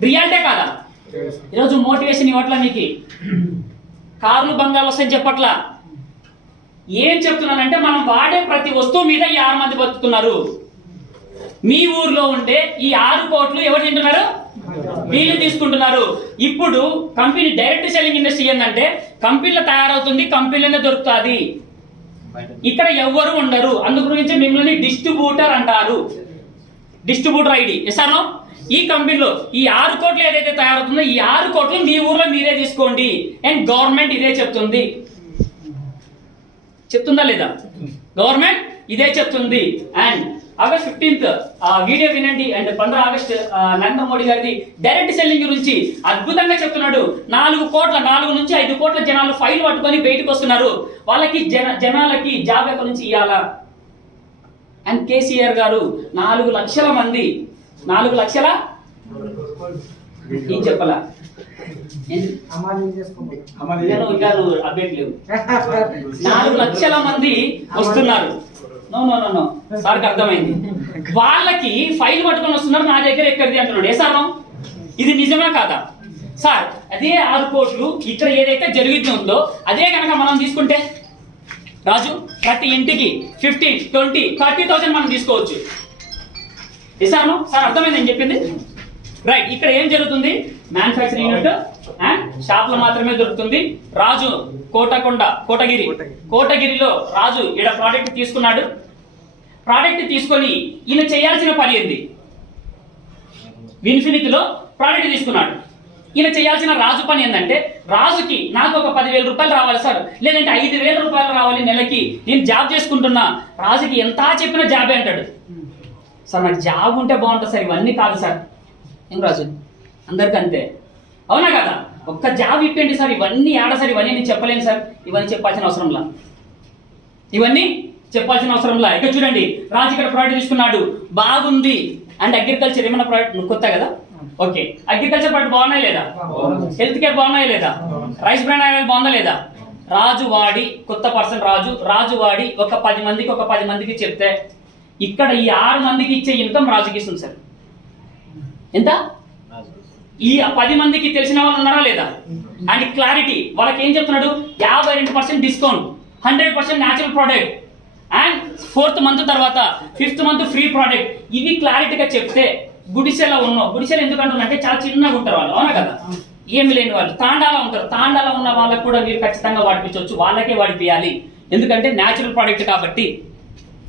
రియాలిటీ కాదా? ఈరోజు మోటివేషన్ ఇవ్వట్లా, మీకు కార్లు బంగాలు వస్తాయని చెప్పట్లా. ఏం చెప్తున్నానంటే మనం వాడే ప్రతి వస్తువు మీద ఈ 6 మంది బతుకుతున్నారు. మీ ఊర్లో ఉండే ఈ 6 కోట్లు ఎవరు తింటున్నారు? వీళ్ళు తీసుకుంటున్నారు. ఇప్పుడు కంపెనీ డైరెక్ట్ సెల్లింగ్ ఇండస్ట్రీ ఏంటంటే కంపెనీలో తయారవుతుంది, కంపెనీలోనే దొరుకుతుంది, ఇక్కడ ఎవ్వరు ఉండరు. అందు గురించి మిమ్మల్ని డిస్ట్రిబ్యూటర్ అంటారు. డిస్ట్రిబ్యూటర్ ఐడి ఇస్తాను. ఈ కంపెనీలో ఈ 6 కోట్లు ఏదైతే తయారవుతుందో ఈ 6 కోట్లు మీ ఊర్లో మీరే తీసుకోండి అండ్ గవర్నమెంట్ ఇదే చెప్తుందా లేదా? గవర్నమెంట్ ఇదే చెప్తుంది. అండ్ ఆగస్ట్ 15th వీడియో వినండి. అండ్ 15 ఆగస్ట్ నరేంద్ర మోడీ గారిది డైరెక్ట్ సెల్లింగ్ గురించి అద్భుతంగా చెప్తున్నాడు. 4 నుంచి 5 కోట్ల జనాలు ఫైల్ పట్టుకొని బయటకు వస్తున్నారు. వాళ్ళకి జనాలకి జాబ్ ఎక్కడి నుంచి ఇవ్వాలా? అండ్ కేసీఆర్ గారు 4 లక్షల మంది 4 లక్షల ఏం చెప్పాలా అప్డేట్ లేవు. 4 లక్షల మంది వస్తున్నారు. నో సార్కి అర్థమైంది. వాళ్ళకి ఫైల్ పట్టుకొని వస్తున్నారు, నా దగ్గర ఎక్కడిది అంటున్నాడు. ఏ సార్ ఇది నిజమే కాదా సార్? అదే 6 కోట్లు ఇక్కడ ఏదైతే జరుగుతుందో అదే కనుక మనం తీసుకుంటే రాజు ప్రతి ఇంటికి 15, 20, 30,000 మనం తీసుకోవచ్చు. ఇస్తాను సార్, అర్థమైంది నేను చెప్పింది. రైట్. ఇక్కడ ఏం జరుగుతుంది? మ్యానుఫ్యాక్చరింగ్ యూనిట్ అండ్ షాప్లో మాత్రమే దొరుకుతుంది. రాజు కోటగిరిలో రాజు ఈడ ప్రోడక్ట్ తీసుకున్నాడు. ప్రోడక్ట్ తీసుకొని ఈయన చేయాల్సిన పని ఏంది? ఇన్ఫినిటీలో ప్రోడక్ట్ తీసుకున్నాడు. ఈయన చేయాల్సిన రాజు పని ఏంటంటే, రాజుకి నాకు ఒక 10,000 రూపాయలు రావాలి సార్, లేదంటే 5,000 రూపాయలు రావాలి నెలకి, నేను జాబ్ చేసుకుంటున్నా. రాజుకి ఎంత చెప్పినా జాబే అంటాడు. సార్ నాకు జాబ్ ఉంటే బాగుంటుంది సార్, ఇవన్నీ కాదు సార్. ఏం రాజు, అందరికీ అంతే, అవునా కదా? ఒక్క జాబ్ ఇప్పండి సార్, ఇవన్నీ ఆడ సార్, ఇవన్నీ నేను చెప్పలేను సార్, ఇవన్నీ చెప్పాల్సిన అవసరంలా, ఇక చూడండి, రాజు ఇక్కడ ప్రోడక్ట్ తీసుకున్నాడు, బాగుంది. అండ్ అగ్రికల్చర్ ఏమైనా ప్రోడక్ట్ కొత్త కదా, ఓకే. అగ్రికల్చర్ ప్రోడక్ట్ బాగున్నాయి లేదా? హెల్త్ కేర్ బాగున్నాయి లేదా? రైస్ బ్రాండ్ ఆయిల్ బాగుందా లేదా? రాజు వాడి కొత్త పర్సన్ రాజు వాడి ఒక 10 మందికి చెప్తే ఇక్కడ ఈ 6 మందికి ఇచ్చే ఇన్కమ్ రాజుకి ఇస్తుంది సార్. ఎంత? ఈ 10 మందికి తెలిసిన వాళ్ళు ఉన్నారా లేదా? అండ్ క్లారిటీ, వాళ్ళకి ఏం చెప్తున్నాడు? 52% discount, 100% natural product, and 4th month తర్వాత 5th మంత్ ఫ్రీ ప్రోడక్ట్. ఇవి క్లారిటీగా చెప్తే గుడిసెలో ఉన్నావు. గుడిసెలు ఎందుకంటున్నారంటే చాలా చిన్నగా ఉంటారు వాళ్ళు, అవునా కదా? ఏమి లేని వాళ్ళు తాండాలో ఉంటారు. తాండాలో ఉన్న వాళ్ళకు కూడా మీరు ఖచ్చితంగా వాడిపించవచ్చు, వాళ్ళకే వాడిపియాలి, ఎందుకంటే న్యాచురల్ ప్రోడక్ట్ కాబట్టి.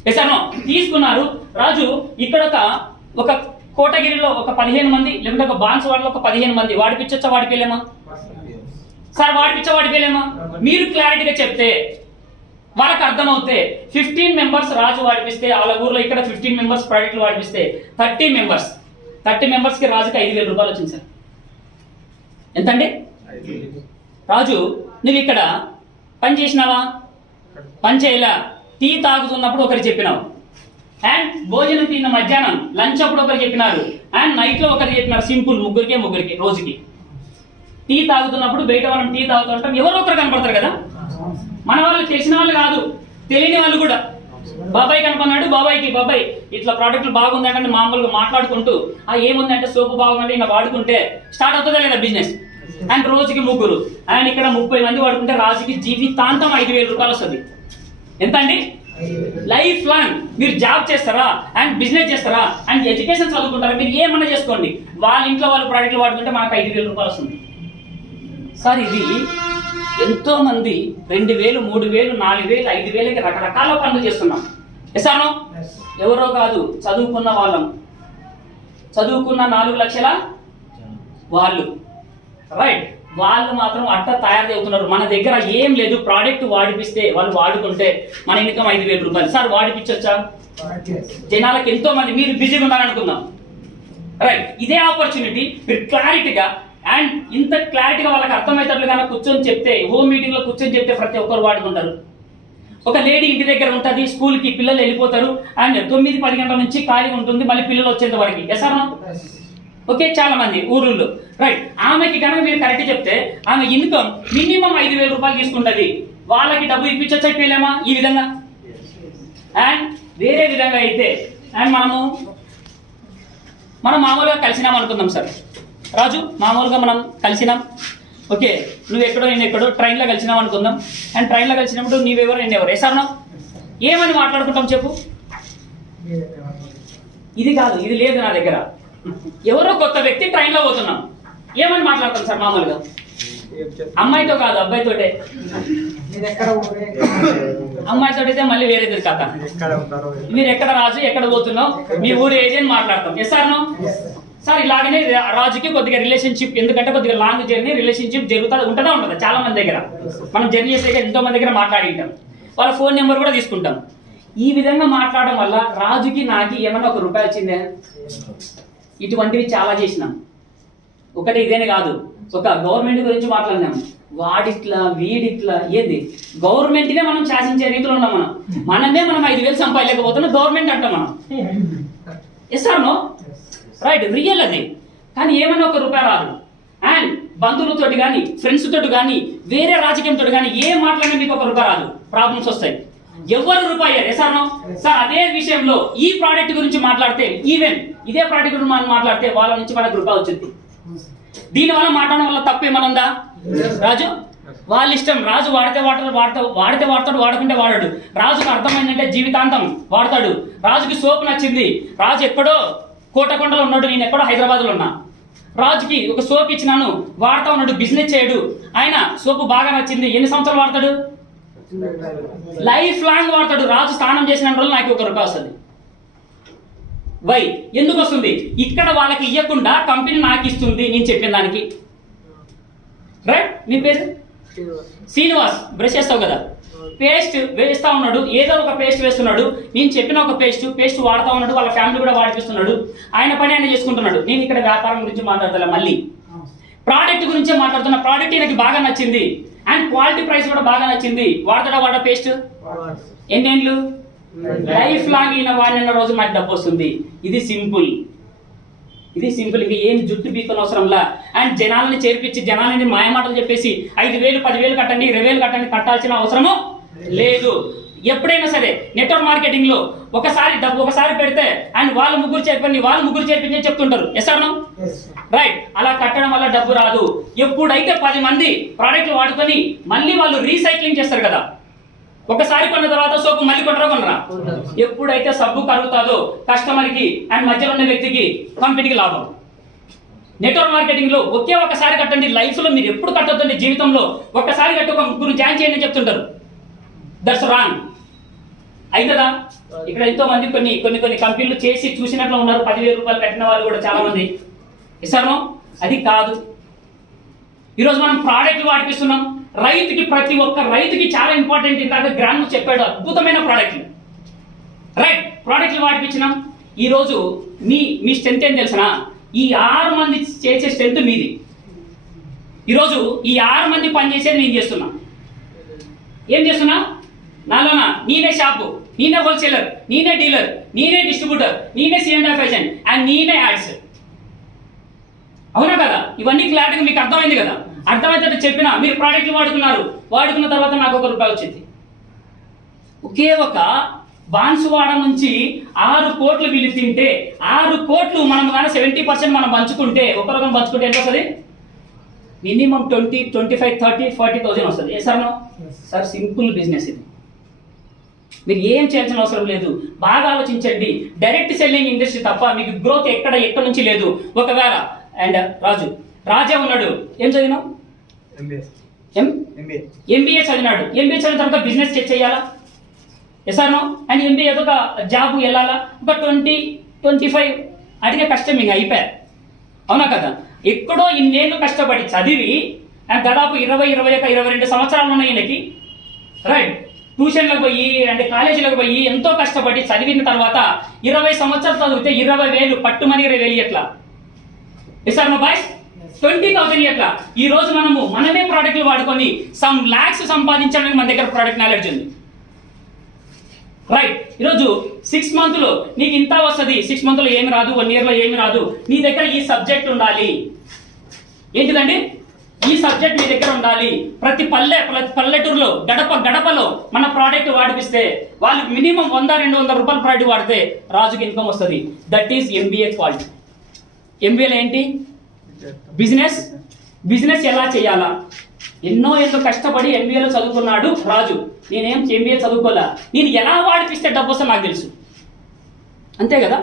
ఎసానో తీసుకున్నారు. రాజు ఇక్కడ ఒక కోటగిరిలో ఒక 15 మంది, లేకుంటే ఒక బాన్సువాడలో ఒక 15 మంది వాడిపించొచ్చా, వాడిపోలేమా సార్? వాడిపోలేమా? మీరు క్లారిటీగా చెప్తే వాళ్ళకి అర్థమవుతే 15 మెంబర్స్ రాజు వాడిపిస్తే, వాళ్ళ ఊర్లో ఇక్కడ 15 మెంబర్స్ ప్రాజెక్టులు వాడిపిస్తే 30 మెంబర్స్కి రాజుకి 5,000 రూపాయలు వచ్చింది సార్. ఎంతండి? రాజు నువ్వు ఇక్కడ పని చేసినావా? పని చేయలా. టీ తాగుతున్నప్పుడు ఒకరు చెప్పినావు, అండ్ భోజనం తిన్న మధ్యాహ్నం లంచ్ అప్పుడు ఒకరు చెప్పినారు, అండ్ నైట్ లో ఒకరు చెప్పినారు. సింపుల్, ముగ్గురికి రోజుకి. టీ తాగుతున్నప్పుడు బయట మనం టీ తాగుతుంటాం, ఎవరో ఒకరు కనపడతారు కదా. మన వాళ్ళు తెలిసిన వాళ్ళు కాదు, తెలియని వాళ్ళు కూడా. బాబాయ్ కనపడినాడు, బాబాయ్ ఇట్లా ప్రోడక్ట్లు బాగుందంటే మామూలుగా మాట్లాడుకుంటూ, ఏముందంటే సోపు బాగుందంటే ఇంకా వాడుకుంటే స్టార్ట్ అవుతుందా లేదా బిజినెస్. అండ్ రోజుకి 3, అండ్ ఇక్కడ 30 మంది వాడుకుంటే రాజుకి జీవితాంతం 5,000 రూపాయలు వస్తుంది. ఎంత అండి? లైఫ్ లాంగ్ మీరు జాబ్ చేస్తారా, అండ్ బిజినెస్ చేస్తారా, అండ్ ఎడ్యుకేషన్ చదువుకుంటారా, మీరు ఏమన్నా చేసుకోండి, వాళ్ళ ఇంట్లో వాళ్ళు ప్రోడక్ట్లు వాడుకుంటే మనకు 5,000 రూపాయలు వస్తుంది సార్. ఇది ఎంతో మంది 2,000, 3,000, 4,000, 5,000కి రకరకాల పనులు చేస్తున్నాం. ఎసానో ఎవరో కాదు, చదువుకున్న వాళ్ళం, చదువుకున్న 4 లక్షల వాళ్ళు, రైట్? వాళ్ళు మాత్రం అట్ట తయారు అవుతున్నారు. మన దగ్గర ఏం లేదు, ప్రోడక్ట్ వాడిపిస్తే వాళ్ళు వాడుకుంటే మన ఇన్కమ్ 5,000 రూపాయలు సార్. వాడిపించొచ్చా? జనాలకు ఎంతో మంది, మీరు బిజీగా ఉన్నారనుకుందాం, రైట్? ఇదే ఆపర్చునిటీ మీరు క్లారిటీగా అండ్ ఇంత క్లారిటీగా వాళ్ళకి అర్థమయ్యేటట్లుగా కూర్చొని చెప్తే, హోమ్ మీటింగ్ లో కూర్చొని చెప్తే ప్రతి ఒక్కరు వాడుకుంటారు. ఒక లేడీ ఇంటి దగ్గర ఉంటుంది, స్కూల్కి పిల్లలు వెళ్ళిపోతారు, అండ్ 9-10 గంటల నుంచి ఖాళీగా ఉంటుంది, మళ్ళీ పిల్లలు వచ్చేంత వరకు. ఎసారా ఓకే, చాలా మంది ఊర్లలో రైట్. ఆమెకి కనుక మీరు కరెక్ట్ చెప్తే ఆమె ఇన్కమ్ మినిమం 5,000 రూపాయలు తీసుకుంటుంది. వాళ్ళకి డబ్బు ఇప్పించొచ్చు అయిపోయలేమా ఈ విధంగా? అండ్ వేరే విధంగా అయితే, అండ్ మనం మామూలుగా కలిసినాం అనుకుందాం సార్ రాజు, మామూలుగా మనం కలిసినాం. ఓకే, నువ్వు ఎక్కడో నేను ఎక్కడో ట్రైన్లో కలిసినాం అనుకుందాం. అండ్ ట్రైన్లో కలిసినప్పుడు నీవెవరు నేను ఎవరు ఎసారనో ఏమని మాట్లాడుకుంటాం చెప్పు? ఇది కాదు, ఇది లేదు నా దగ్గర. ఎవరో కొత్త వ్యక్తి ట్రైన్లో పోతున్నాం, ఏమని మాట్లాడతాం సార్ మామూలుగా? అమ్మాయితో కాదు, అబ్బాయితోటే. అమ్మాయితో అయితే మళ్ళీ వేరే కథ. మీరు ఎక్కడ రాజు, ఎక్కడ పోతున్నావు, మీ ఊరు ఏది అని మాట్లాడతాం. Yes sir no sir. ఇలాగనే రాజుకి కొద్దిగా రిలేషన్షిప్, ఎందుకంటే కొద్దిగా లాంగ్ జర్నీ రిలేషన్షిప్ ఉంటుందా చాలా మంది దగ్గర. మనం జర్నీ చేసే ఎంతో మంది దగ్గర మాట్లాడి ఉంటాం, వాళ్ళ ఫోన్ నెంబర్ కూడా తీసుకుంటాం. ఈ విధంగా మాట్లాడడం వల్ల రాజుకి నాకి ఏమన్నా 1 రూపాయి వచ్చిందే? ఇటువంటివి చాలా చేసినాం. ఒకటి ఇదేనే కాదు, ఒక గవర్నమెంట్ గురించి మాట్లాడినాం, వాడిట్లా వీడిట్లా. ఏంది గవర్నమెంట్నే మనం శాసించే రీతిలో ఉన్నాం. మనమే 5,000 సంపాదలేకపోతున్నాం, గవర్నమెంట్ అంటాం మనం. Yes or no right, real అది. కానీ ఏమైనా 1 రూపాయి రాదు. అండ్ బంధువులతోటి కానీ ఫ్రెండ్స్ తోటి కానీ వేరే రాజకీయంతో కానీ ఏం మాట్లాడినా మీకు 1 రూపాయి రాదు, ప్రాబ్లమ్స్ వస్తాయి. ఎవరు రూపాయి ఎస్ ఆర్ నో సార్? అదే విషయంలో ఈ ప్రోడక్ట్ గురించి మాట్లాడితే, ఈవెన్ ఇదే ప్రోడక్ట్ గురించి మనం మాట్లాడితే వాళ్ళ నుంచి మనకు రూపాయి వచ్చింది. దీనివల్ల మాట్లాడడం వల్ల తప్పు ఏమైనా ఉందా రాజు? వాళ్ళ ఇష్టం. రాజు వాడితే వాడతాడు, వాడుకుంటే వాడాడు. రాజుకు అర్థమైందంటే జీవితాంతం వాడతాడు. రాజుకి సోపు నచ్చింది, రాజు ఎక్కడో కోటకొండలో ఉన్నాడు, నేను ఎక్కడో హైదరాబాద్లో ఉన్నా. రాజుకి ఒక సోప్ ఇచ్చినాను, వాడుతా ఉన్నాడు, బిజినెస్ చేయడు. ఆయన సోపు బాగా నచ్చింది, ఎన్ని సంవత్సరాలు వాడతాడు? Life long వాడతాడు. రాజు స్నానం చేసిన రోజు నాకు 1 రూపాయి వస్తుంది. వై ఎందుకు వస్తుంది? ఇక్కడ వాళ్ళకి ఇవ్వకుండా కంపెనీ నాకు ఇస్తుంది నేను చెప్పిన దానికి. రైట్, మీ పేరు శ్రీనివాస్. బ్రష్ చేస్తావు కదా, పేస్ట్ వేస్తా ఉన్నాడు, ఏదో ఒక పేస్ట్ వేస్తున్నాడు. నేను చెప్పిన ఒక పేస్ట్ వాడుతా ఉన్నాడు, వాళ్ళ ఫ్యామిలీ కూడా వాడిపిస్తున్నాడు. ఆయన పని ఆయన చేసుకుంటున్నాడు. నేను ఇక్కడ వ్యాపారం గురించి మాట్లాడతా, మళ్ళీ ప్రోడక్ట్ గురించే మాట్లాడుతున్నా. ప్రోడక్ట్ నాకు బాగా నచ్చింది అండ్ క్వాలిటీ ప్రైస్ కూడా బాగా నచ్చింది. వాడ పేస్ట్ ఎన్నేళ్ళు? లైఫ్ లాంగ్ ఈయన వాడిన రోజు నాకు డబ్బు వస్తుంది. ఇది సింపుల్. ఇంకా ఏం జుట్టు పీకొని అవసరంలా. అండ్ జనాలని చేర్పించి జనాలని మాయమాటలు చెప్పేసి 5,000 10,000 కట్టండి 20,000 కట్టండి కట్టాల్సిన అవసరము లేదు. ఎప్పుడైనా సరే నెట్వర్క్ మార్కెటింగ్ లో ఒకసారి పెడితే అండ్ వాళ్ళు ముగ్గురు చేర్పించి చెప్తుంటారు. Yes or no right? అలా కట్టడం వల్ల డబ్బు రాదు. ఎప్పుడైతే 10 మంది ప్రోడక్ట్లు వాడుకొని మళ్ళీ వాళ్ళు రీసైక్లింగ్ చేస్తారు కదా, ఒకసారి కొన్న తర్వాత సోపు మళ్ళీ కొనరా? ఎప్పుడైతే సబ్బు కరుగుతుందో కస్టమర్ కి అండ్ మధ్యలో ఉన్న వ్యక్తికి, కంపెనీకి లాభం. నెట్వర్క్ మార్కెటింగ్ లో ఒకసారి కట్టండి, లైఫ్ లో మీరు ఎప్పుడు కట్టొద్దండి. జీవితంలో ఒకసారి కట్టి ఒక ముగ్గురు జాయిన్ చేయండి అని చెప్తుంటారు. That's wrong. అవుతుందా? ఇక్కడ ఎంతో మంది కొన్ని కంపెనీలు చేసి చూసినట్లు ఉన్నారు. 10,000 రూపాయలు కట్టిన వాళ్ళు కూడా చాలా మంది. ఇస్తాను, అది కాదు. ఈరోజు మనం ప్రోడక్ట్లు వాడిపిస్తున్నాం. ప్రతి ఒక్క రైతుకి చాలా ఇంపార్టెంట్. ఇందాక గ్రాండ్ చెప్పాడు, అద్భుతమైన ప్రోడక్ట్లు. రైట్, ప్రోడక్ట్లు వాడిపించినాం. ఈరోజు మీ స్ట్రెంత్ ఏం తెలిసిన? ఈ 6 మంది చేసే స్ట్రెంత్ మీది. ఈరోజు ఈ 6 మంది పని చేసేది నేను చేస్తున్నా. ఏం చేస్తున్నా? నాలోన నేనే షాపు, నేనే హోల్సేలర్, నేనే డీలర్, నేనే డిస్ట్రిబ్యూటర్, నేనే C&F ఏజెంట్ అండ్ నేనే యాడ్స్. అవునా కదా? ఇవన్నీ క్లారిటీగా మీకు అర్థమైంది కదా? అర్థమైతే చెప్పినా మీరు ప్రోడక్ట్లు వాడుకున్న తర్వాత నాకు 1 రూపాయి వచ్చింది. ఒకే ఒక బాన్సువాడ నుంచి 6 కోట్లు వీళ్ళు తింటే 6 కోట్లు మనం కానీ 70% మనం పంచుకుంటే, ఒకరొకరు పంచుకుంటే ఎంత వస్తుంది? మినిమం 20, 25, 30, 40,000 వస్తుంది. ఏ సార్? సార్ సింపుల్ బిజినెస్ ఇది. మీరు ఏం చేయాల్సిన అవసరం లేదు. బాగా ఆలోచించండి. డైరెక్ట్ సెల్లింగ్ ఇండస్ట్రీ తప్ప మీకు గ్రోత్ ఎక్కడ నుంచి లేదు. ఒకవేళ అండ్ రాజా ఉన్నాడు, ఏం చదివినావు? ఎంబీఏ చదివినాడు. ఎంబీఏ చదివిన తర్వాత బిజినెస్ చేయాలా? ఎసానో? అండ్ ఎంబీఏ ఒక జాబ్ వెళ్ళాలా? ఒక 20-25 అడిగే కష్టం ఇంకా అయిపోయారు. అవునా కదా? ఎక్కడో ఇన్నేళ్ళు కష్టపడి చదివి దాదాపు 22 సంవత్సరాలు ఉన్నాయి ఈయనకి. రైట్, ట్యూషన్లకు పోయి అంటే కాలేజీలకు పోయి ఎంతో కష్టపడి చదివిన తర్వాత 20 సంవత్సరాలు చదివితే 20,000 పట్టుమని 20,000 ఎట్లా? Yes or no boys? 20,000 ఇయట్లా. ఈ రోజు మనమే ప్రోడక్ట్లు వాడుకొని సమ్ లాక్స్ సంపాదించడానికి మన దగ్గర ప్రోడక్ట్ నాలెడ్జ్ ఉంది. రైట్. ఈరోజు 6 మంత్లో నీకు ఇంత వస్తుంది, 6 మంత్లో ఏమి రాదు, 1 ఇయర్లో ఏమి రాదు. నీ దగ్గర ఈ సబ్జెక్ట్ ఉండాలి. ఏంటిదండి? ఈ సబ్జెక్ట్ మీ దగ్గర ఉండాలి. ప్రతి పల్లెటూరులో గడపలో మన ప్రోడక్ట్ వాడిపిస్తే వాళ్ళు మినిమం 100-200 రూపాయల ప్రోడక్ట్ వాడితే రాజుకి ఇన్కమ్ వస్తుంది. That is MBA quality. ఎంబీఏలో ఏంటి? బిజినెస్ ఎలా చేయాలా. ఎన్నో కష్టపడి ఎంబీఏలో చదువుకున్నాడు రాజు. నేనేం ఎంబీఏ చదువుకోలే, నేను ఎలా వాడిపిస్తే డబ్బు వస్తే నాకు తెలుసు. అంతే కదా,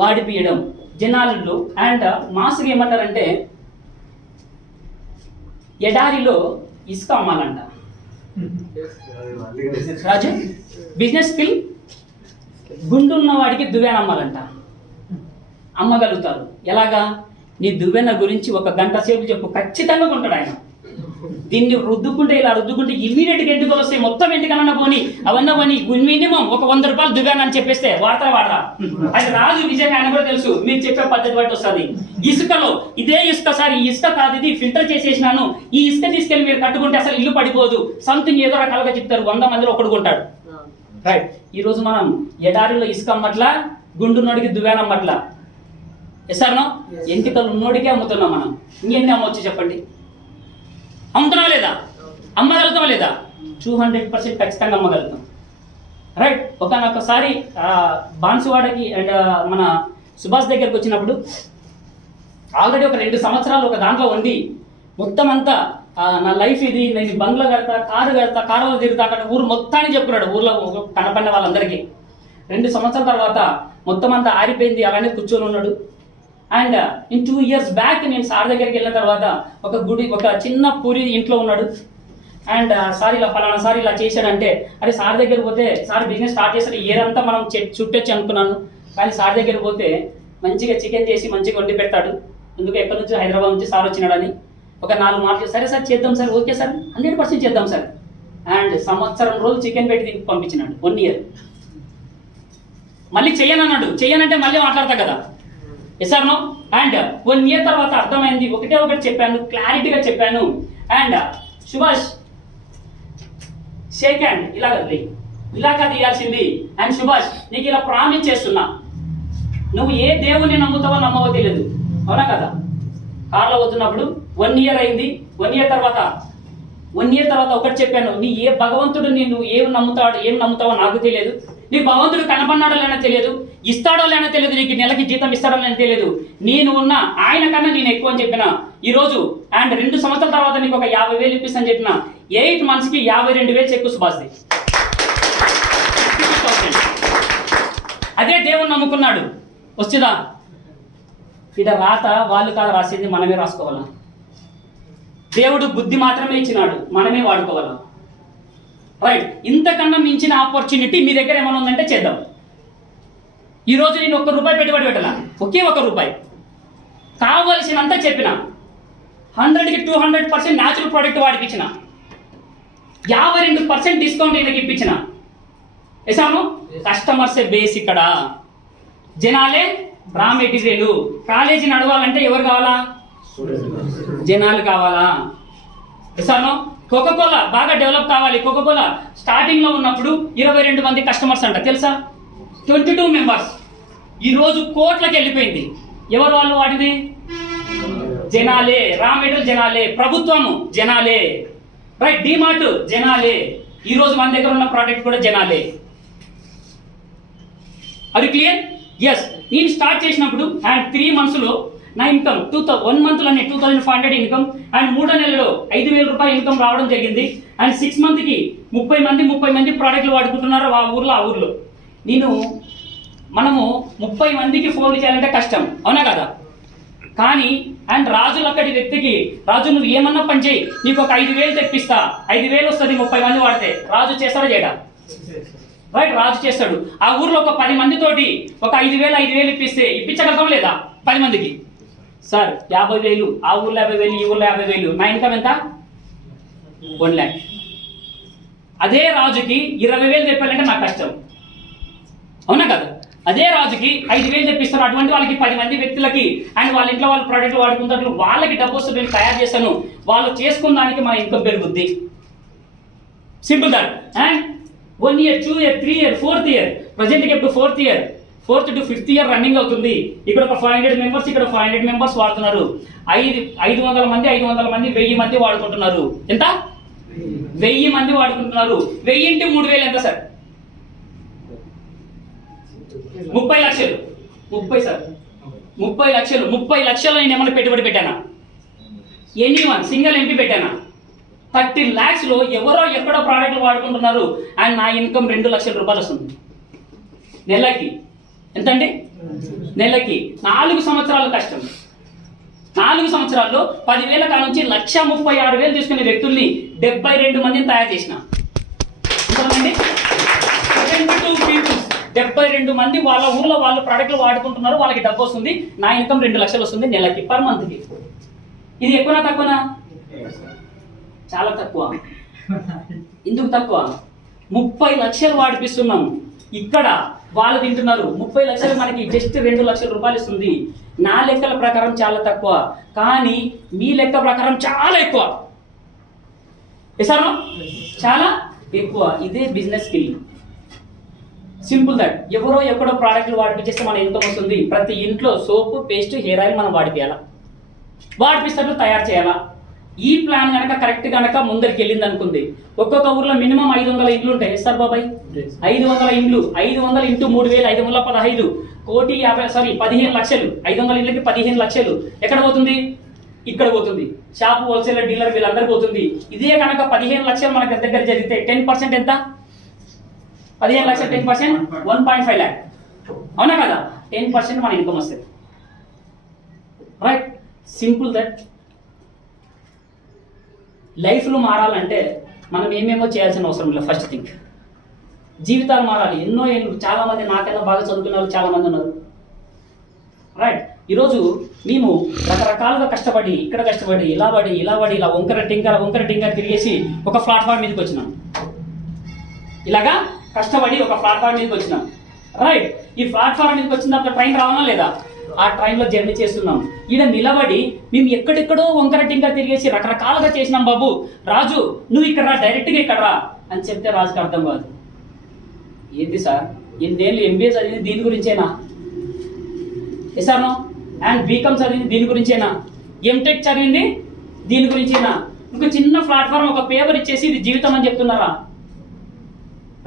వాడిపియడం జనాలలో. అండ్ మాస్గా ఏమంటారంటే ఎడారిలో ఇసుక అమ్మాలంట రాజు. బిజినెస్ స్కిల్ గుండున్న వాడికి దువ్వెన అమ్మాలంట. అమ్మగలుగుతారు. ఎలాగా? నీ దువ్వెన గురించి 1 గంట సేపు చెప్పు, ఖచ్చితంగా కొంటాడు ఆయన. దీన్ని రుద్దుకుంటే ఇలా రుద్దుకుంటే ఇమీడియట్గా ఎంటుకలు వస్తాయి. మొత్తం ఎంటుకలన్నా పోనీ అవన్నీ పోనీ మినిమం 100 రూపాయలు దువ్వాను అని చెప్పేస్తే వాడరా. అది రాజు నిజంగా ఆయన కూడా తెలుసు. మీరు చెప్పే పద్ధతి బట్టి వస్తుంది. ఇసుకలో ఇదే ఇసుక సార్, ఈ ఇసుక కాదు, ఇది ఫిల్టర్ చేసేసినాను, ఈ ఇసుక తీసుకెళ్ళి మీరు కట్టుకుంటే అసలు ఇల్లు పడిపోదు, సంథింగ్ ఏదో రకాలుగా చెప్తారు. 100 మందిలో ఒకడు కొంటాడు. రైట్. ఈరోజు మనం ఎడారిలో ఇసుక అమ్మట్లా, గుండున్నోడికి దువ్వాను అమ్మట్లా. ఎస్ఆర్నో? ఎంటికలు ఉన్నోడికే అమ్ముతున్నాం మనం. ఇంకెన్ని అమ్మవచ్చు చెప్పండి? అమ్ముతున్నాం లేదా? అమ్మగలుగుతాం లేదా? 200% ఖచ్చితంగా అమ్మగలుగుతాం. రైట్. ఒకసారి బాన్సువాడకి అండ్ మన సుభాష్ దగ్గరికి వచ్చినప్పుడు ఆల్రెడీ ఒక 2 సంవత్సరాలు ఒక దాంట్లో ఉండి మొత్తం అంతా నా లైఫ్ ఇది, నేను బంగ్లా కడతా, కారులో తిరుగుతా అక్కడ ఊరు మొత్తాన్ని చెప్పుకున్నాడు. ఊర్లో కనపడిన వాళ్ళందరికీ. 2 సంవత్సరాల తర్వాత మొత్తం అంతా ఆరిపోయింది, అలానే కూర్చొని ఉన్నాడు. అండ్ ఇన్ 2 years బ్యాక్ నేను సార్ దగ్గరికి వెళ్ళిన తర్వాత ఒక చిన్న పూరి ఇంట్లో ఉన్నాడు. అండ్ సార్ ఇలా ఫలానా సార్ ఇలా చేశాడంటే, అరే సార్ దగ్గర పోతే సార్ బిజినెస్ స్టార్ట్ చేశాడు, ఏదంతా మనం చుట్టొచ్చి అనుకున్నాను. కానీ సార్ దగ్గర పోతే మంచిగా చికెన్ చేసి మంచిగా వండి పెడతాడు. ఎందుకు ఎక్కడి నుంచి? హైదరాబాద్ నుంచి సార్ వచ్చినాడని. ఒక 4 మాటలు, సరే సార్ చేద్దాం సార్, ఓకే సార్, 100% చేద్దాం సార్. అండ్ సంవత్సరం రోజులు చికెన్ పెట్టి పంపించినాడు. 1 year. మళ్ళీ చెయ్యనన్నాడు. చెయ్యనంటే మళ్ళీ మాట్లాడతా కదా. Yes or no? And 1 year తర్వాత అర్థమైంది. ఒకటి చెప్పాను, క్లారిటీగా చెప్పాను. అండ్ సుభాష్ షేక్ హ్యాండ్ ఇలాగా తీయాల్సింది. అండ్ సుభాష్ నీకు ఇలా ప్రామిస్ చేస్తున్నా, నువ్వు ఏ దేవుని నమ్ముతావో నమ్మవో తెలియదు, అవునా కదా? కార్లో వస్తున్నప్పుడు 1 year అయింది. 1 year తర్వాత ఒకటి చెప్పాను, నీ ఏ భగవంతుడు నువ్వు ఏం నమ్ముతావో నాకు తెలియదు. నీ భగవంతుడు కనపడినాడో లేనో తెలియదు, ఇస్తాడో లేనో తెలియదు, నీకు నెలకి జీతం ఇస్తాడో లేనో తెలియదు. నేను ఉన్నా ఆయన కన్నా నేను ఎక్కువ అని చెప్పిన ఈరోజు. అండ్ 2 సంవత్సరాల తర్వాత నీకు ఒక 50,000 ఇప్పిస్తాను చెప్పిన. 8 months కి 52,000 చెక్కు సుభాష్ది. అదే దేవుని నమ్ముకున్నాడు. వచ్చిదా? ఇట రాత వాళ్ళు కాదు రాసేది, మనమే రాసుకోవాలా. దేవుడు బుద్ధి మాత్రమే ఇచ్చినాడు, మనమే వాడుకోవాలా. రైట్. ఇంతకన్నా మించిన ఆపర్చునిటీ మీ దగ్గర ఏమైనా ఉందంటే చేద్దాం. ఈరోజు నేను 1 రూపాయి పెట్టుబడి పెట్టాల, ఒకే 1 రూపాయి కావలసినంత చెప్పిన. 100కి 200% న్యాచురల్ ప్రోడక్ట్ వాడిపించిన, 52% డిస్కౌంట్ ఈయనకి ఇప్పించిన. వేసాము. కస్టమర్సే బేస్ ఇక్కడ, జనాలే రా మెటీరియల్. కాలేజీ నడవాలంటే ఎవరు కావాలా? జనాలు కావాలా? వేసాను. కోకోకోలా బాగా డెవలప్ కావాలి. కోకోకోలా స్టార్టింగ్ లో ఉన్నప్పుడు 22 మంది కస్టమర్స్ అంట, తెలుసా? 22 members. ఈరోజు కోట్లకి వెళ్ళిపోయింది. ఎవరు వాళ్ళు? వాటిది జనాలే. రా మెటీరియల్ జనాలే, ప్రభుత్వము జనాలే, రైట్, డిమార్ట్ జనాలే. ఈరోజు మన దగ్గర ఉన్న ప్రోడక్ట్ కూడా జనాలే. అది క్లియర్? ఎస్. నేను స్టార్ట్ చేసినప్పుడు అండ్ 3 months లో నా ఇన్కమ్ 1 month లోనే 2,500 ఇన్కమ్. అండ్ 3వ నెలలో 5,000 రూపాయలు ఇన్కమ్ రావడం జరిగింది. అండ్ 6 months కి 30 మంది ప్రోడక్ట్లు వాడుకుంటున్నారు ఆ ఊర్లో. మనము 30 మందికి ఫోన్లు చేయాలంటే కష్టం, అవునా కదా? కానీ అండ్ రాజు అక్కడి వ్యక్తికి, రాజు నువ్వు ఏమన్నా పని చేయి, నీకు ఒక 5,000 తెప్పిస్తా, 5,000 వస్తుంది 30 మంది వాడితే. రాజు చేస్తాడా చేయడా? రైట్, రాజు చేస్తాడు. ఆ ఊర్లో ఒక 10 మందితోటి ఒక 5,000 ఇప్పించగలుగుతాం లేదా? 10 మందికి సార్ 50,000, ఆ ఊర్లో 50,000, ఈ ఊర్లో 50,000. నా ఇన్కమ్ ఎంత? 1 lakh. అదే రాజుకి 20,000 తెప్పాలంటే నాకు కష్టం, అవునా కదా? అదే రాజుకి 5,000 తెప్పిస్తారు. అటువంటి వాళ్ళకి 10 మంది వ్యక్తులకి అండ్ వాళ్ళ ఇంట్లో వాళ్ళ ప్రోడక్ట్లు వాడుకుంటారు, వాళ్ళకి డబ్బు వస్తుంది, నేను తయారు చేస్తాను, వాళ్ళు చేసుకున్న దానికి మన ఇన్కమ్ పెరుగుద్ది. Simple that. And 1 year, 2 year, 3 year, 4th year, ప్రజెంట్కి ఇప్పుడు 4th year, 4th to 5th year running అవుతుంది. ఇక్కడ ఒక 500 మెంబర్స్, ఇక్కడ 500 మెంబర్స్ వాడుతున్నారు. 500 మంది 1000 మంది వాడుకుంటున్నారు. ఎంత? 1000 మంది వాడుకుంటున్నారు. 1000 into 3000 ఎంత సార్? 30 లక్షలు. 30 సార్, 30 లక్షలు. 30 లక్షలు నేను ఏమైనా పెట్టుబడి పెట్టానా? ఎనీవన్ సింగిల్ ఎంపీ పెట్టానా? 30 lakhs లో ఎవరో ఎక్కడో ప్రోడక్ట్లు వాడుకుంటున్నారు అండ్ నా ఇన్కమ్ 2 లక్షల రూపాయలు వస్తుంది నెలకి. ఎంత అండి? నెలకి 4 సంవత్సరాల కష్టం. 4 సంవత్సరాల్లో 10,000 కాడ నుంచి 1,36,000 తీసుకునే వ్యక్తుల్ని 72 మందిని తయారు చేసిన. ఎంతమంది? 72 people. 72 మంది వాళ్ళ ఊర్లో వాళ్ళు ప్రోడక్ట్లు వాడుకుంటున్నారు, వాళ్ళకి డబ్బు వస్తుంది. నా ఇన్కమ్ 2 లక్షలు వస్తుంది నెలకి, పర్ మంత్కి. ఇది ఎక్కువనా తక్కువనా? చాలా తక్కువ. ఎందుకు తక్కువ? 30 లక్షలు వాడిపిస్తున్నాం, ఇక్కడ వాళ్ళు తింటున్నారు. 30 లక్షలు మనకి జస్ట్ 2 లక్షల రూపాయలు ఇస్తుంది. నా లెక్కల ప్రకారం చాలా తక్కువ, కానీ మీ లెక్క ప్రకారం చాలా ఎక్కువ. సార్ చాలా ఎక్కువ. ఇదే బిజినెస్ స్కిల్. Simple that. ఎవరో ఎక్కడో ప్రోడక్ట్లు వాడిపించేస్తే మన ఇన్కమ్ వస్తుంది. ప్రతి ఇంట్లో సోపు, పేస్ట్, హెయిర్ ఆయిల్ మనం వాడిపియాలా, వాడిపిస్తూ తయారు చేయాలా. ఈ ప్లాన్ కనుక కరెక్ట్ కనుక ముందరికి వెళ్ళింది అనుకుంది, ఒక్కొక్క ఊర్లో మినిమం 500 ఇండ్లు ఉంటాయి. సార్ బాబాయ్ 500 ఇండ్లు, 500 into 3,000, 5,15 కోటి 15 లక్షలు. 500 ఇండ్లకి 15 లక్షలు ఎక్కడ పోతుంది? ఇక్కడ పోతుంది. షాపు, హోల్సేలర్, డీలర్ వీళ్ళందరూ పోతుంది. ఇదే కనుక 15 లక్షలు మనకి దగ్గర జరిగితే 10% ఎంత? 15 లక్షలు 10% 1.5 lakh. అవునా కదా? 10% మన ఇన్కమ్ వస్తుంది. రైట్? Simple that. లైఫ్లో మారాలంటే మనం ఏమేమో చేయాల్సిన అవసరం లేదు. ఫస్ట్ థింగ్, జీవితాలు మారాలి. ఎన్నో ఏళ్ళు, చాలా మంది నాకైనా బాగా చదువుకున్న వాళ్ళు చాలా మంది ఉన్నారు. రైట్? ఈరోజు మేము రకరకాలుగా కష్టపడి, ఇక్కడ కష్టపడి, ఇలా పడి ఇలా వంకర టింకర తిరిగేసి ఒక ప్లాట్ఫామ్ మీదకి వచ్చినాం. ఇలాగా కష్టపడి ఒక ప్లాట్ఫామ్ మీదకి వచ్చినాం. రైట్? ఈ ప్లాట్ఫామ్ మీదకి వచ్చిన తర్వాత ట్రైన్ రావాలా లేదా? ఆ ట్రైన్లో జర్నీ చేస్తున్నాం. ఈడ నిలబడి మేము ఎక్కడెక్కడో వంకర టింకర తిరిగేసి రకరకాలుగా చేసినాం. బాబు రాజు నువ్వు ఇక్కడ రా, డైరెక్ట్గా ఇక్కడ రా అని చెప్తే రాజుకి అర్థం కాదు. ఏంటి సార్, ఎన్నేళ్ళు ఎంబీఏ చదివింది దీని గురించేనా? ఎస్ఆర్నో? అండ్ బీకామ్ చదివింది దీని గురించేనా? ఎంటెక్ చదివింది దీని గురించేనా? ఇంకో చిన్న ప్లాట్ఫామ్, ఒక పేపర్ ఇచ్చేసి ఇది జీవితం అని చెప్తున్నారా?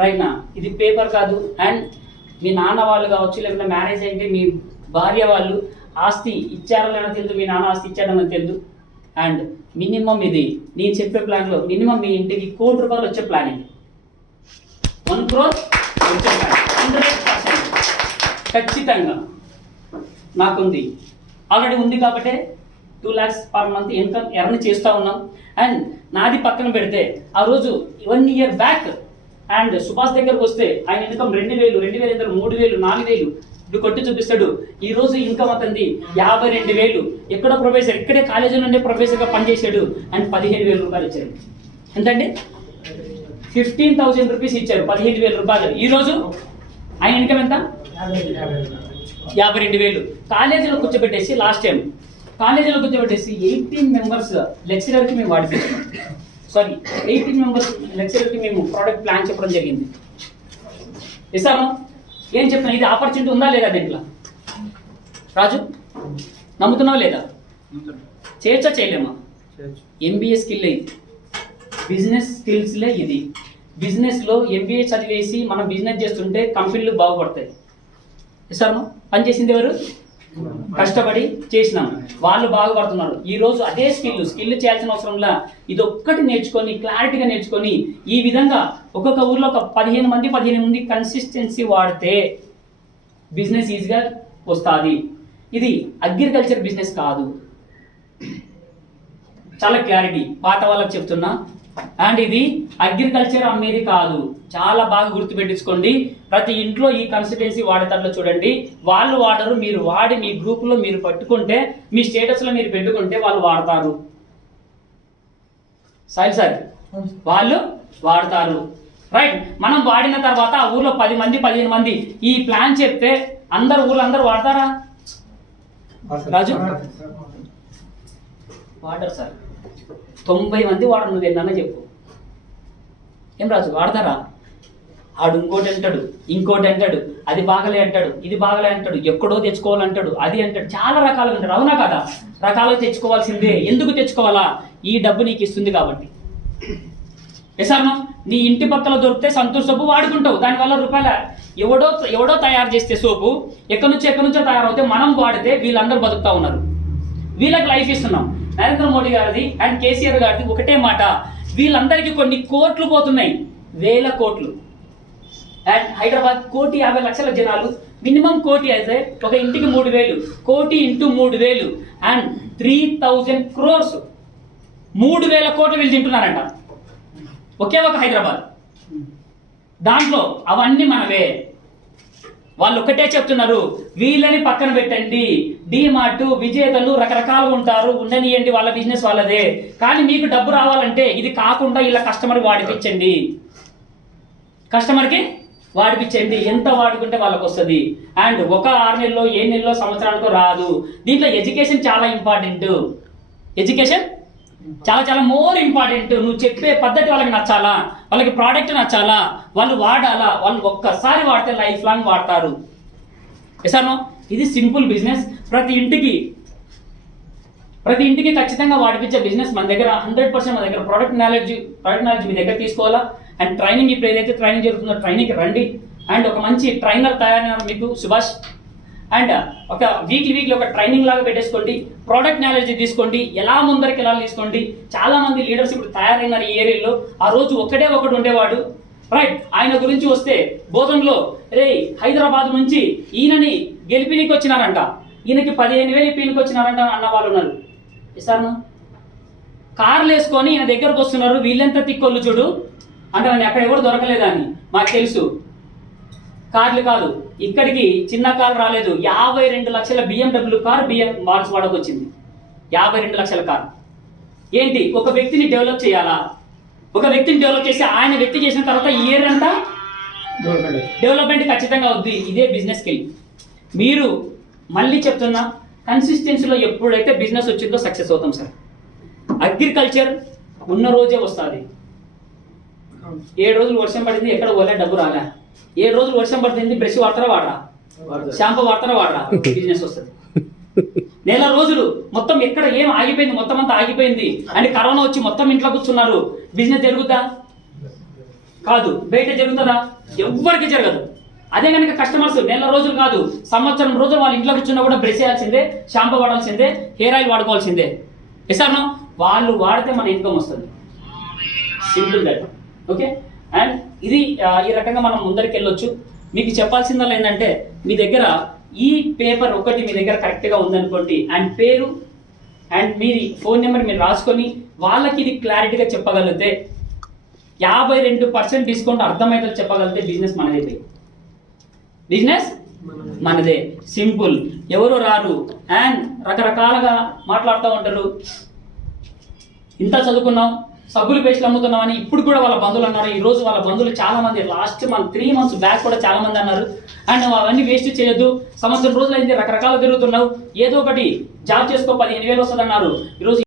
రైట్ నా? ఇది పేపర్ కాదు. అండ్ మీ నాన్న వాళ్ళు కావచ్చు, లేకపోతే మ్యారేజ్ అయితే మీ భార్య వాళ్ళు ఆస్తి ఇచ్చారో లేదో తెలియదు, మీ నాన్న ఆస్తి ఇచ్చాడని తెలియదు. అండ్ మినిమం ఇది నేను చెప్పే ప్లాన్లో మినిమం మీ ఇంటికి 1 కోటి రూపాయలు వచ్చే ప్లాన్ ఇది. 1 crore వచ్చే ప్లాన్ 100% ఖచ్చితంగా నాకుంది. ఆల్రెడీ ఉంది కాబట్టి 2 lakhs per month income earn చేస్తూ ఉన్నాం. అండ్ నాది పక్కన పెడితే ఆ రోజు 1 year బ్యాక్ అండ్ సుభాష్ దగ్గరకు వస్తే ఆయన ఇన్కమ్ 2,000, 3,000, 4,000 ఇప్పుడు కొట్టి చూపిస్తాడు. ఈ రోజు ఇన్కమ్ అతనిది 52,000. ఎక్కడో ప్రొఫెసర్, ఇక్కడే కాలేజీ నుండే ప్రొఫెసర్గా పనిచేశాడు అండ్ 15,000 రూపాయలు ఇచ్చారు. ఎంతండి? 15,000 రూపీస్ ఇచ్చారు, 15,000 రూపాయలు. ఈ రోజు ఆయన ఇన్కమ్ ఎంత? 52,000. కాలేజీలో కూర్చోబెట్టేసి లాస్ట్ టైం కాలేజీలో కూర్చోబెట్టేసి 18 మెంబర్స్ లెక్చరర్కి మేము వాడిపించాం. 18 మెంబర్స్ లెక్చరర్కి మేము ప్రోడక్ట్ ప్లాన్ చెప్పడం జరిగింది. ఇస్తాను ఏం చెప్తున్నా, ఇది ఆపర్చునిటీ ఉందా లేదా దీంట్లో? రాజు నమ్ముతున్నావా లేదా? చేయొచ్చా చేయలేమా? ఎంబీఏ స్కిల్ ఇది, బిజినెస్ స్కిల్స్లే ఇది. బిజినెస్లో ఎంబీఏ చదివేసి మనం బిజినెస్ చేస్తుంటే కంపెనీలు బాగుపడతాయి. ఇస్తాను పని చేసింది ఎవరు? కష్టపడి చేసినాం, వాళ్ళు బాగుపడుతున్నారు. ఈ రోజు అదే స్కిల్ చేయాల్సిన అవసరంలా ఇది ఒక్కటి నేర్చుకొని క్లారిటీగా నేర్చుకొని ఈ విధంగా ఒక్కొక్క ఊర్లో ఒక 15 మంది కన్సిస్టెన్సీ వాడితే బిజినెస్ ఈజీగా వస్తుంది. ఇది అగ్రికల్చర్ బిజినెస్ కాదు, చాలా క్లారిటీ పాత వాళ్ళకి చెప్తున్నా. అండ్ ఇది అగ్రికల్చర్ అమ్మేది కాదు, చాలా బాగా గుర్తుపెట్టించుకోండి. ప్రతి ఇంట్లో ఈ కన్సిస్టెన్సీ వాడేటట్లు చూడండి. వాళ్ళు వాడరు, మీరు వాడి మీ గ్రూప్లో మీరు పట్టుకుంటే, మీ స్టేటస్లో మీరు పెట్టుకుంటే వాళ్ళు వాడతారు. సార్ వాళ్ళు వాడతారు. రైట్. మనం వాడిన తర్వాత ఆ ఊర్లో 10 మంది 15 మంది ఈ ప్లాన్ చెప్తే ఊర్లో అందరూ వాడతారా రాజు? వాడరు సార్. 90 మంది వాడరు. నువ్వు ఏంటన్నా చెప్పు. ఏం రాజు వాడతారా? ఆడు ఇంకోటి అంటాడు, అది బాగలే అంటాడు, ఇది బాగలే అంటాడు, ఎక్కడో తెచ్చుకోవాలంటాడు, అది అంటాడు, చాలా రకాలుగా ఉంటాడు. అవునా కదా? రకాలుగా తెచ్చుకోవాల్సిందే. ఎందుకు తెచ్చుకోవాలా? ఈ డబ్బు నీకు ఇస్తుంది కాబట్టి. ఎసార్నో నీ ఇంటి పక్కల దొరికితే సంతూర్ సోపు వాడుకుంటావు. దానివల్ల రూపాయల ఎవడో తయారు చేస్తే సోపు ఎక్కడి నుంచో తయారవుతే మనం వాడితే వీళ్ళందరూ బతుకుతా ఉన్నారు. వీళ్ళకి లైఫ్ ఇస్తున్నాం. నరేంద్ర మోడీ గారిది అండ్ కేసీఆర్ గారిది ఒకటే మాట, వీళ్ళందరికీ కొన్ని కోట్లు పోతున్నాయి, 1000 కోట్లు. అండ్ హైదరాబాద్ 1,50,00,000 జనాలు, మినిమం 1 కోటి అయితే ఒక ఇంటికి 3,000, 1 కోటి ఇంటూ 3,000 అండ్ 3,000 crores. 3,000 కోట్లు వీళ్ళు తింటున్నారంట ఒకే ఒక హైదరాబాద్. దాంట్లో అవన్నీ మనవే. వాళ్ళు ఒకటే చెప్తున్నారు, వీళ్ళని పక్కన పెట్టండి, డీమార్ట్ విజేతలు రకరకాలుగా ఉంటారు, ఉండనియండి, వాళ్ళ బిజినెస్ వాళ్ళదే. కానీ మీకు డబ్బు రావాలంటే ఇది కాకుండా ఇలా కస్టమర్ వాడిపించండి, కస్టమర్కి వాడిపించండి. ఎంత వాడుకుంటే వాళ్ళకి వస్తుంది. అండ్ ఒక 6 నెలలో 7 నెలలో సంవత్సరానికో రాదు. దీంట్లో ఎడ్యుకేషన్ చాలా ఇంపార్టెంట్. ఎడ్యుకేషన్ చాలా మోర్ ఇంపార్టెంట్. నువ్వు చెప్పే పద్ధతి వాళ్ళకి నచ్చాలా, వాళ్ళకి ప్రోడక్ట్ నచ్చాలా, వాళ్ళు వాడాలా. వాళ్ళు ఒక్కసారి వాడితే లైఫ్ లాంగ్ వాడతారు. ఎసానో ఇది సింపుల్ బిజినెస్. ప్రతి ఇంటికి ఖచ్చితంగా వాడిపించే బిజినెస్ మన దగ్గర 100% మన దగ్గర. ప్రోడక్ట్ నాలెడ్జ్ మీ దగ్గర తీసుకోవాలా. అండ్ ట్రైనింగ్ ఇప్పుడు ఏదైతే ట్రైనింగ్ జరుగుతుందో ట్రైనింగ్కి రండి. అండ్ ఒక మంచి ట్రైనర్ తయారైన మీకు సుభాష్. అండ్ ఒక వీక్లీ ఒక ట్రైనింగ్ లాగా పెట్టేసుకోండి. ప్రోడక్ట్ నాలెడ్జ్ తీసుకోండి, ఎలా ముందరికి వెళ్ళాలి తీసుకోండి. చాలా మంది లీడర్స్ ఇప్పుడు తయారైనారు ఈ ఏరియాలో. ఆ రోజు ఒకడు ఉండేవాడు, రైట్. ఆయన గురించి వస్తే బోధంలో హైదరాబాద్ నుంచి ఈయనని గెలిపినికి వచ్చినారంట, ఈయనకి 15,000 ఇప్పినికి వచ్చినారంట అన్న వాళ్ళు ఉన్నారు. సార్ కార్లు వేసుకొని ఈయన దగ్గరకు వస్తున్నారు, వీళ్ళెంత తిక్కొల్లు చూడు అంటే నన్ను ఎక్కడ ఎవరు దొరకలేదని మాకు తెలుసు. కార్లు కాదు, ఇక్కడికి చిన్న కారు రాలేదు. 52 లక్షల BMW కారు మార్క్స్ వాడకు వచ్చింది. 52 లక్షల కారు. ఏంటి? ఒక వ్యక్తిని డెవలప్ చేయాలా? ఒక వ్యక్తిని డెవలప్ చేసి ఆయన వ్యక్తి చేసిన తర్వాత ఇయర్ అంతా డెవలప్మెంట్ ఖచ్చితంగా అవుద్ది. ఇదే బిజినెస్ స్కిల్. మీరు మళ్ళీ చెప్తున్నా, కన్సిస్టెన్సీలో ఎప్పుడైతే బిజినెస్ వచ్చిందో సక్సెస్ అవుతాం సార్. అగ్రికల్చర్ ఉన్న రోజే వస్తుంది. 7 రోజులు వర్షం పడింది, ఎక్కడ పోలే, డబ్బు రాలే. 7 రోజులు వర్షం పడుతుంది, బ్రష్ వాడతారా వాడరా, షాంపూ వాడతారా వాడరా, బిజినెస్ వస్తుంది. 1 నెల రోజులు మొత్తం ఎక్కడ ఏం ఆగిపోయింది, మొత్తం అంతా ఆగిపోయింది. అంటే కరోనా వచ్చి మొత్తం ఇంట్లో కూర్చున్నారు, బిజినెస్ జరుగుద్దా? కాదు. బయట జరుగుతుందా? ఎవ్వరికి జరగదు. అదే కనుక కస్టమర్స్ 1 నెల రోజులు కాదు, సంవత్సరం రోజులు వాళ్ళ ఇంట్లో కూర్చున్నా కూడా బ్రష్ చేయాల్సిందే, షాంపూ వాడాల్సిందే, హెయిర్ ఆయిల్ వాడుకోవాల్సిందే. ఎసార్నో వాళ్ళు వాడితే మన ఇన్కమ్ వస్తుంది. Simple that. ఓకే. అండ్ ఇది ఈ రకంగా మనం ముందరికి వెళ్ళొచ్చు. మీకు చెప్పాల్సిందల్లా ఏంటంటే, మీ దగ్గర ఈ పేపర్ ఒకటి మీ దగ్గర కరెక్ట్గా ఉందనుకోండి, అండ్ పేరు అండ్ మీ ఫోన్ నెంబర్ మీరు రాసుకొని వాళ్ళకి ఇది క్లారిటీగా చెప్పగలిగితే 52% డిస్కౌంట్ అర్థమైతే చెప్పగలిగితే బిజినెస్ మనదే. బిజినెస్ మనదే. సింపుల్. ఎవరు రారు అండ్ రకరకాలుగా మాట్లాడుతూ ఉంటారు. ఇంత చదువుకున్నాం, సబ్బులు పేస్టులు అమ్ముతున్నామని ఇప్పుడు కూడా వాళ్ళ బంధువులు అన్నారు. ఈ రోజు వాళ్ళ బంధువులు చాలా మంది లాస్ట్ 3 months బ్యాక్ కూడా చాలా మంది అన్నారు. అండ్ అవన్నీ వేస్ట్ చేయొద్దు, సంవత్సరం రోజులు అయింది, రకరకాలు తిరుగుతున్నావు, ఏదో ఒకటి జాబ్ చేసుకో, 15,000 వస్తుంది అన్నారు. ఈరోజు